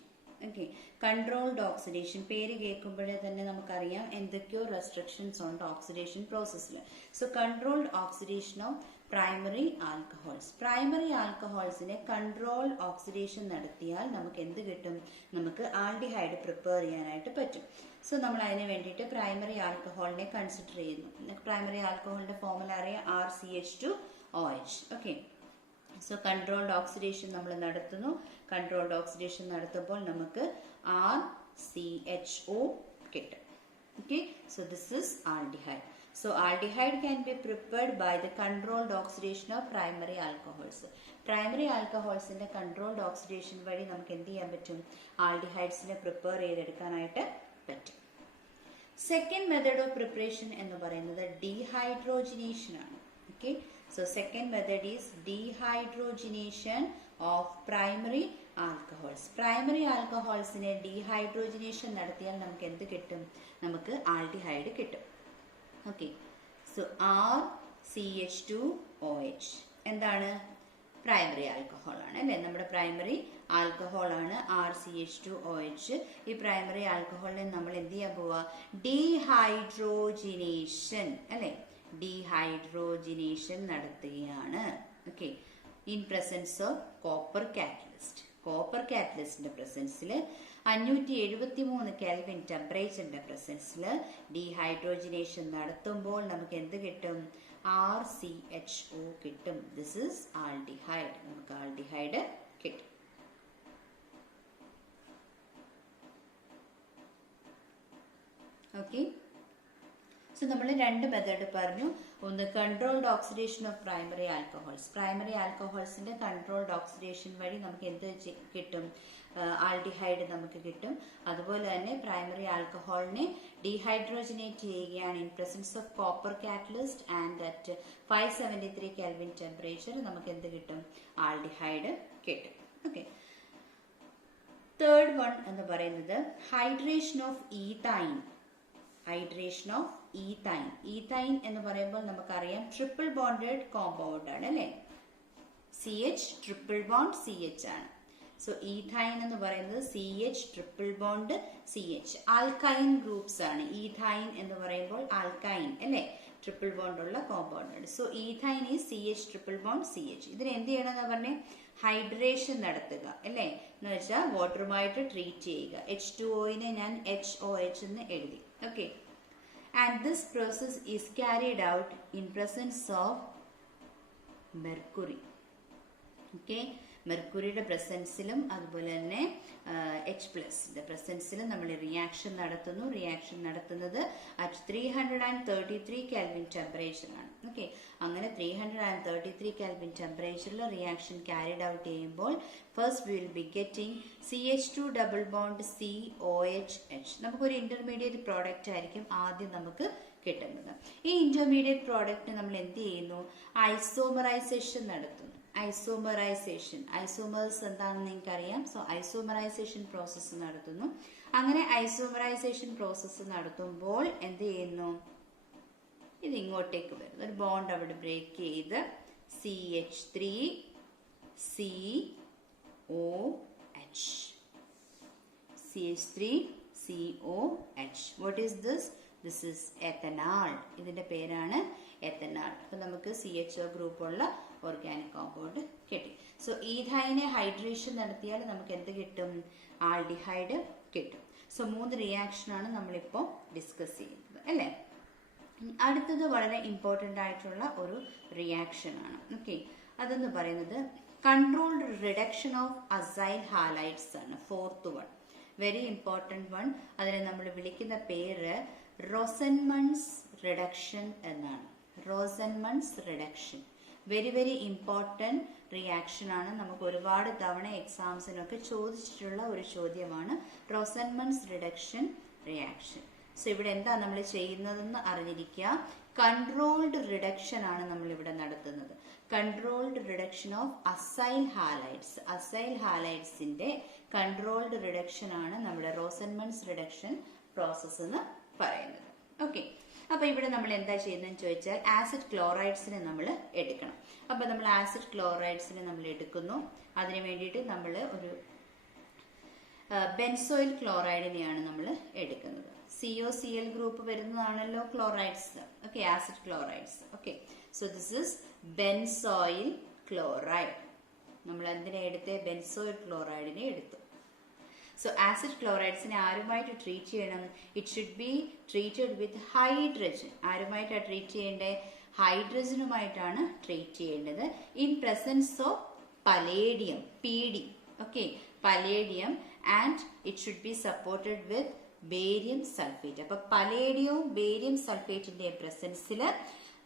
Okay, controlled oxidation പേര് കേൾക്കുമ്പോഴേ തന്നെ നമുക്കറിയാം എന്തൊക്കെയോ റെസ്ട്രിക്ഷൻസ് ഉണ്ട് ഓക്സിഡേഷൻ പ്രോസസ്സിൽ. So controlled oxidation of primary alcohols. Primary ആൽക്കഹോൾസിനെ കൺട്രോൾ ഓക്സിഡേഷൻ നടത്തിയാൽ നമുക്ക് എന്ത് കിട്ടും? നമുക്ക് ആൽഡിഹൈഡ് പ്രിപ്പയർ ചെയ്യാനായിട്ട് പറ്റും. സോ നമ്മൾ അതിന് വേണ്ടിയിട്ട് പ്രൈമറി ആൽക്കഹോളിനെ കൺസിഡർ ചെയ്യുന്നു. പ്രൈമറി ആൽക്കഹോളിന്റെ ഫോർമുല അറിയാം, RCH2OH. Okay, so controlled oxidation നമ്മൾ നടത്തുന്നു. കൺട്രോൾഡ് ഓക്സിഡേഷൻ നടത്തുമ്പോൾ നമുക്ക് RCHO കിട്ടും. Okay, so this is aldehyde. So aldehyde can be prepared by the controlled oxidation of primary alcohols. Primary alcohols in the controlled oxidation വഴി നമുക്ക് എന്ത് ചെയ്യാൻ പറ്റും? ആൽഡിഹൈഡ്സിനെ പ്രിപ്പയർ ചെയ്തെടുക്കാനായിട്ട് പറ്റും. സെക്കൻഡ് മെത്തേഡ് ഓഫ് പ്രിപ്പറേഷൻ എന്ന് പറയുന്നത് ഡീഹൈഡ്രോജിനേഷൻ ആണ്. Okay, so second method is dehydrogenation of primary alcohols. Primary ആൽക്കഹോൾസിനെ ഡീഹൈഡ്രോജിനേഷൻ നടത്തിയാൽ നമുക്ക് എന്ത് കിട്ടും? നമുക്ക് ആൽഡിഹൈഡ് കിട്ടും. ഓക്കെ, സോ RCH2OH എന്താണ്? പ്രൈമറി ആൽക്കഹോൾ ആണ് അല്ലെ, നമ്മുടെ പ്രൈമറി ആൽക്കഹോൾ ആണ് RCH2OH. ഈ പ്രൈമറി ആൽക്കഹോളിനെ നമ്മൾ എന്ത് ചെയ്യാൻ പോവാ? ഡീഹൈഡ്രോജിനേഷൻ അല്ലെ, ഡീഹൈഡ്രോജിനേഷൻ നടത്തുകയാണ്. Okay, in presence of copper catalyst. Copper കാറ്റലിസ്റ്റിന്റെ പ്രസൻസിൽ 573 കെൽവിൻ ടെമ്പറേച്ചറിന്റെ പ്രസൻസിൽ ഡീഹൈഡ്രോജിനേഷൻ നടത്തുമ്പോൾ നമുക്ക് എന്ത് കിട്ടും? RCHO കിട്ടും. This is aldehyde. നമുക്ക് ആൽഡിഹൈഡ് കിട്ടും. ഓക്കെ, സോ നമ്മൾ രണ്ട് മെത്തേഡ് പറഞ്ഞു. ഒന്ന് controlled oxidation of primary alcohols. Primary ആൽക്കഹോൾസിന്റെ കൺട്രോൾഡ് ഓക്സിഡേഷൻ വഴി നമുക്ക് എന്ത് കിട്ടും? ആൽഡിഹൈഡ് നമുക്ക് കിട്ടും. അതുപോലെ തന്നെ പ്രൈമറി ആൽക്കഹോളിനെ ഡീഹൈഡ്രോജനേറ്റ് ചെയ്യുകയാണ് in presence of copper catalyst and at 573 kelvin temperature നമുക്ക് എന്ത് കിട്ടും? ആൽഡിഹൈഡ് കിട്ടും. ഓക്കെ, തേർഡ് വൺ എന്ന് പറയുന്നത് hydration of ethyne. Hydration of ethyne. Ethyne എന്ന് പറയുമ്പോൾ നമുക്കറിയാം ട്രിപ്പിൾ ബോണ്ടഡ് കോമ്പൗണ്ട് ആണ് അല്ലെ, CH ട്രിപ്പിൾ ബോണ്ട് CH ആണ്. സോ ഈഥൈൻ എന്ന് പറയുന്നത് CH triple bond CH. Alkyne groups ആണ്. ഈഥൈൻ എന്ന് പറയുമ്പോൾ ആൽക്കൈൻ അല്ലെ, ട്രിപ്പിൾ ബോണ്ട് ഉള്ള കോമ്പൗണ്ട് ആണ്. So ethyne is CH triple bond CH. ഇതിന് എന്ത് ചെയ്യണമെന്ന് പറഞ്ഞേ? ഹൈഡ്രേഷൻ നടത്തുക അല്ലെ, എന്ന് വെച്ചാൽ വാട്ടറുമായിട്ട് ട്രീറ്റ് ചെയ്യുക. H2O-നെ ഞാൻ HOH എന്ന് എഴുതി. Okay, and this process is carried out in presence of mercury. Okay, മെർക്കുറിയുടെ പ്രസൻസിലും അതുപോലെ തന്നെ H+ പ്രസൻസിലും നമ്മൾ റിയാക്ഷൻ നടത്തുന്നു. റിയാക്ഷൻ നടത്തുന്നത് അറ്റ് 333 കെൽവിൻ ടെമ്പറേച്ചർ ആണ്. ഓക്കെ, അങ്ങനെ 333 കെൽവിൻ ടെമ്പറേച്ചറിൽ റിയാക്ഷൻ ക്യാരിഡ് ഔട്ട് ചെയ്യുമ്പോൾ first we will be getting CH2 double bond COHH. നമുക്കൊരു ഇന്റർമീഡിയറ്റ് പ്രോഡക്റ്റ് ആയിരിക്കും ആദ്യം നമുക്ക് കിട്ടുന്നത്. ഈ ഇന്റർമീഡിയറ്റ് പ്രോഡക്റ്റ് നമ്മൾ എന്ത് ചെയ്യുന്നു? ഐസോമറൈസേഷൻ നടത്തുന്നു. ഐസോമറൈസേഷൻ, ഐസോമേഴ്സ് എന്താണെന്ന് നിങ്ങൾക്കറിയാം. സോ ഐസോമറൈസേഷൻ പ്രോസസ്സ് നടത്തുന്നു. അങ്ങനെ ഐസോമറൈസേഷൻ പ്രോസസ്സ് നടത്തുമ്പോൾ എന്ത് ചെയ്യുന്നു? ഇത് ഇങ്ങോട്ടേക്ക് വരുന്നു. ഒരു ബോണ്ട് അവിടെ ബ്രേക്ക് ചെയ്ത് CH3COH. CH3COH. What is this? This is ethanol. ഇതിന്റെ പേരാണ് ethanol. അപ്പൊ നമുക്ക് CHO ഗ്രൂപ്പ് ഉള്ള ഓർഗാനിക് കോമ്പൗണ്ട് കിട്ടി. സോ ഈഥൈനെ ഹൈഡ്രേഷൻ നടത്തിയാൽ നമുക്ക് എന്ത് കിട്ടും? ആൽഡിഹൈഡ് കിട്ടും. സോ 3 റിയാക്ഷനാണ് നമ്മളിപ്പോൾ ഡിസ്കസ് ചെയ്യുന്നത് അല്ലേ. അടുത്തത് വളരെ ഇമ്പോർട്ടൻ്റ് ആയിട്ടുള്ള ഒരു റിയാക്ഷൻ ആണ്. ഓക്കെ, അതെന്ന് പറയുന്നത് controlled reduction of acyl halides ആണ്. 4th one, very important one. അതിനെ നമ്മൾ വിളിക്കുന്ന പേര് റോസൻമൺസ് റിഡക്ഷൻ എന്നാണ്. Rosenmund's reduction very very important reaction ആണ്. നമുക്ക് ഒരുപാട് തവണ എക്സാംസിനൊക്കെ ചോദിച്ചിട്ടുള്ള ഒരു ചോദ്യമാണ് റോസൻമൺസ് റിഡക്ഷൻ റിയാക്ഷൻ. സോ ഇവിടെ എന്താ നമ്മൾ ചെയ്യുന്നതെന്ന് അറിഞ്ഞിരിക്കുക. കൺട്രോൾഡ് റിഡക്ഷൻ ആണ് നമ്മൾ ഇവിടെ നടത്തുന്നത്. Controlled reduction of acyl halides. Acyl ഹാലൈഡ്സിന്റെ കൺട്രോൾഡ് റിഡക്ഷൻ ആണ് നമ്മുടെ റോസൻമൺസ് റിഡക്ഷൻ പ്രോസസ് എന്ന് പറയുന്നത്. ഓക്കെ, അപ്പൊ ഇവിടെ നമ്മൾ എന്താ ചെയ്യുന്നതെന്ന് ചോദിച്ചാൽ ആസിഡ് ക്ലോറൈഡ്സിനെ നമ്മൾ എടുക്കണം. അപ്പൊ നമ്മൾ ആസിഡ് ക്ലോറൈഡ്സിനെ നമ്മൾ എടുക്കുന്നു. അതിനു വേണ്ടിയിട്ട് നമ്മൾ ഒരു ബെൻസോയിൽ ക്ലോറൈഡിനെയാണ് നമ്മൾ എടുക്കുന്നത്. COCl ഗ്രൂപ്പ് വരുന്നതാണല്ലോ chlorides. Okay, acid chlorides. Okay, so this is benzoyl chloride. നമ്മൾ എന്തിനെ എടുത്തേ? ബെൻസോയിൽ ക്ലോറൈഡിനെ എടുത്തു. സോ ആസിഡ് ക്ലോറൈഡ്സിനെ ആരുമായിട്ട് ട്രീറ്റ് ചെയ്യണം? It should be treated with hydrogen. ആരുമായിട്ടാണ് ട്രീറ്റ് ചെയ്യേണ്ടത്? ഹൈഡ്രജനുമായിട്ടാണ് ട്രീറ്റ് ചെയ്യേണ്ടത്. In presence of palladium, PD. Okay, palladium and it should be supported with barium sulphate. അപ്പൊ പലേഡിയവും ബേരിയം സൾഫേറ്റിന്റെ പ്രസൻസിൽ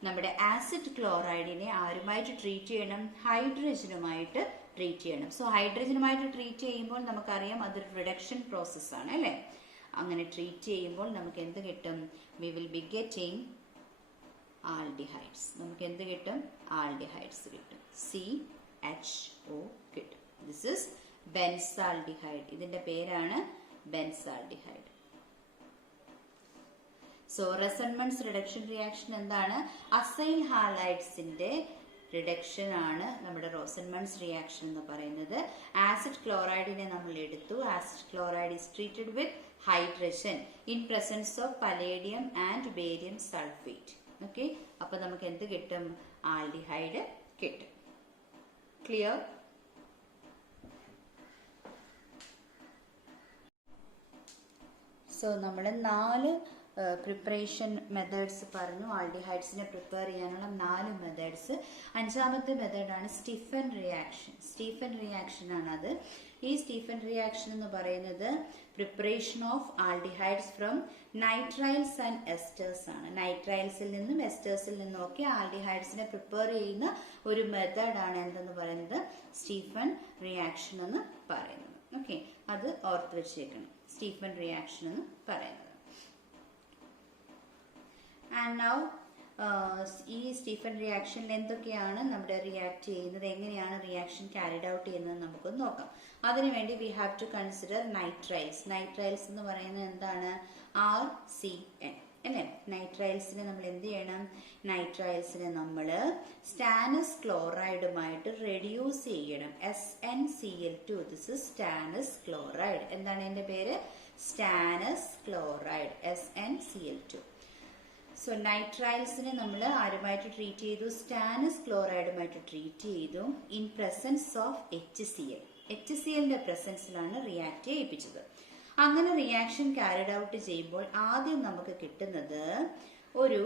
നമ്മുടെ ആസിഡ് ക്ലോറൈഡിനെ ആരുമായിട്ട് ട്രീറ്റ് ചെയ്യണം? ഹൈഡ്രജനുമായിട്ട് ട്രീറ്റ് ചെയ്യണം. സോ ഹൈഡ്രജനുമായിട്ട് ട്രീറ്റ് ചെയ്യുമ്പോൾ നമുക്കറിയാം അതൊരു റിഡക്ഷൻ പ്രോസസ് ആണ് അല്ലേ. അങ്ങനെ ട്രീറ്റ് ചെയ്യുമ്പോൾ നമുക്ക് എന്ത് കിട്ടും? We will be getting aldehydes. നമുക്ക് എന്ത് കിട്ടും? ആൽഡിഹൈഡ്സ് കിട്ടും. CHO കിട്ടും. This is benzaldehyde. ഇതിന്റെ പേരാണ് ബെൻസാൽഡിഹൈഡ്. സോ റെസൺമൺസ് റിഡക്ഷൻ റിയാക്ഷൻ എന്താണ്? അസൈൽ ഹാലൈഡ്സിന്റെ റിഡക്ഷൻ ആണ് നമ്മുടെ റോസൻമൺസ് റിയാക്ഷൻ എന്ന് പറയുന്നത്. ആസിഡ് ക്ലോറൈഡിനെ നമ്മൾ എടുത്തു. Acid chloride is treated with hydrogen in presence of palladium and barium sulphate. Okay, അപ്പൊ നമുക്ക് എന്ത് കിട്ടും? ആൽഡിഹൈഡ് കിട്ടും. ക്ലിയർ? സോ നമ്മൾ 4 പ്രിപ്പറേഷൻ മെത്തേഡ്സ് പറഞ്ഞു. ആൽഡിഹൈഡ്സിനെ പ്രിപ്പയർ ചെയ്യാനുള്ള 4 മെത്തേഡ്സ്. 5ാമത്തെ മെത്തേഡാണ് സ്റ്റീഫൻ റിയാക്ഷൻ. സ്റ്റീഫൻ റിയാക്ഷൻ ആണ് അത്. ഈ സ്റ്റീഫൻ റിയാക്ഷൻ എന്ന് പറയുന്നത് preparation of aldehydes from nitriles and എസ്റ്റേഴ്സ് ആണ്. നൈട്രൈൽസിൽ നിന്നും എസ്റ്റേഴ്സിൽ നിന്നും ഒക്കെ ആൽഡിഹൈഡ്സിനെ പ്രിപ്പയർ ചെയ്യുന്ന ഒരു മെത്തേഡാണ് എന്തെന്ന് പറയുന്നത്? സ്റ്റീഫൻ റിയാക്ഷൻ എന്ന് പറയുന്നത്. ഓക്കെ, അത് ഓർത്ത് വെച്ചേക്കണം. സ്റ്റീഫൻ റിയാക്ഷൻ എന്ന് പറയുന്നത്. ആൻഡ് നൗ ഈ സ്റ്റീഫൻ റിയാക്ഷനിൽ എന്തൊക്കെയാണ് നമ്മുടെ റിയാക്ട് ചെയ്യുന്നത്, എങ്ങനെയാണ് റിയാക്ഷൻ ക്യാരിഡ് ഔട്ട് ചെയ്യുന്നത് നമുക്കൊന്ന് നോക്കാം. അതിനുവേണ്ടി we have to consider nitriles. Nitriles എന്ന് പറയുന്നത് എന്താണ്? RCN അല്ലേ. നൈട്രൈൽസിനെ നമ്മൾ എന്ത് ചെയ്യണം? നൈട്രൈൽസിനെ നമ്മൾ സ്റ്റാനസ് ക്ലോറൈഡുമായിട്ട് റെഡ്യൂസ് ചെയ്യണം. SnCl2. This is stannous chloride. എന്താണ് ഇതിന്റെ പേര്? Stannous chloride, SnCl2. സോ നൈട്രൈൽസിനെ നമ്മൾ ആരുമായിട്ട് ട്രീറ്റ് ചെയ്തു? സ്റ്റാനസ് ക്ലോറൈഡുമായിട്ട് ട്രീറ്റ് ചെയ്തു ഇൻ പ്രസൻസ് ഓഫ് HCl. HClന്റെ പ്രസൻസിലാണ് റിയാക്ട് ചെയ്യിപ്പിച്ചത്. അങ്ങനെ റിയാക്ഷൻ ക്യാരിഡ് ഔട്ട് ചെയ്യുമ്പോൾ ആദ്യം നമുക്ക് കിട്ടുന്നത് ഒരു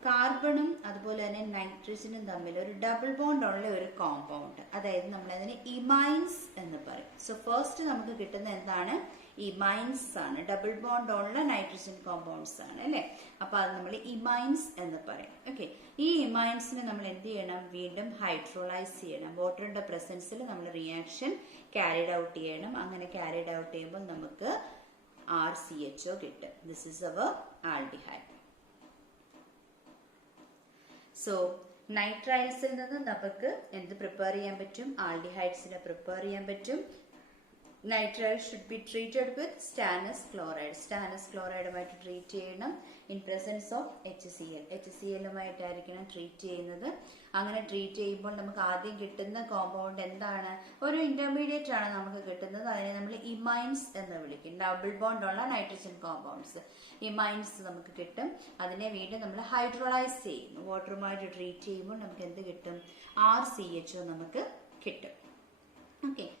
കാർബണും അതുപോലെ തന്നെ നൈട്രജനും തമ്മിൽ ഒരു ഡബിൾ ബോണ്ട് ഉള്ള ഒരു കോമ്പൗണ്ട്, അതായത് നമ്മൾ അതിനെ ഇമൈൻസ് എന്ന് പറയും. സോ ഫസ്റ്റ് നമുക്ക് കിട്ടുന്ന എന്താണ്? ഇമൈൻസ് ആണ്. ഡബിൾ ബോണ്ട് ഉള്ള നൈട്രജൻ കോമ്പൗണ്ട്സ് ആണ് അല്ലെ. അപ്പൊ അത് നമ്മൾ ഇമൈൻസ് എന്ന് പറയും. ഓക്കെ, ഈ ഇമൈൻസിനെ നമ്മൾ എന്ത് ചെയ്യണം? വീണ്ടും ഹൈഡ്രോളൈസ് ചെയ്യണം. വാട്ടറിന്റെ പ്രസൻസിൽ നമ്മൾ റിയാക്ഷൻ ക്യാരിഡ് ഔട്ട് ചെയ്യണം. അങ്ങനെ ക്യാരിഡ് ഔട്ട് ചെയ്യുമ്പോൾ നമുക്ക് RCHO കിട്ടും. ദിസ് ഇസ് അവർ ആൽഡിഹൈഡ്. സോ നൈട്രൈൽസിൽ നിന്ന് നമുക്ക് എന്ത് പ്രിപ്പയർ ചെയ്യാൻ പറ്റും? ആൽഡിഹൈഡ്സിനെ പ്രിപ്പയർ ചെയ്യാൻ പറ്റും. Nitrile should be treated with stannous chloride. Stannous chloride ആയിട്ട് ട്രീറ്റ് ചെയ്യണം ഇൻ പ്രസൻസ് ഓഫ് HCl. HCl-ഉമായിട്ടായിരിക്കണം ട്രീറ്റ് ചെയ്യുന്നത്. അങ്ങനെ ട്രീറ്റ് ചെയ്യുമ്പോൾ നമുക്ക് ആദ്യം കിട്ടുന്ന കോമ്പൗണ്ട് എന്താണ്? ഒരു ഇന്റർമീഡിയറ്റ് ആണ് നമുക്ക് കിട്ടുന്നത്. അതിനെ നമ്മൾ ഇമൈൻസ് എന്ന് വിളിക്കും. ഡബിൾ ബോണ്ട് ഉള്ള നൈട്രജൻ കോമ്പൗണ്ട്സ് ഇമൈൻസ് നമുക്ക് കിട്ടും. അതിനെ വീണ്ടും നമ്മൾ ഹൈഡ്രോളൈസ് ചെയ്യുന്നു. വാട്ടറുമായിട്ട് ട്രീറ്റ് ചെയ്യുമ്പോൾ നമുക്ക് എന്ത് കിട്ടും? RCHO നമുക്ക് കിട്ടും. ഓക്കെ.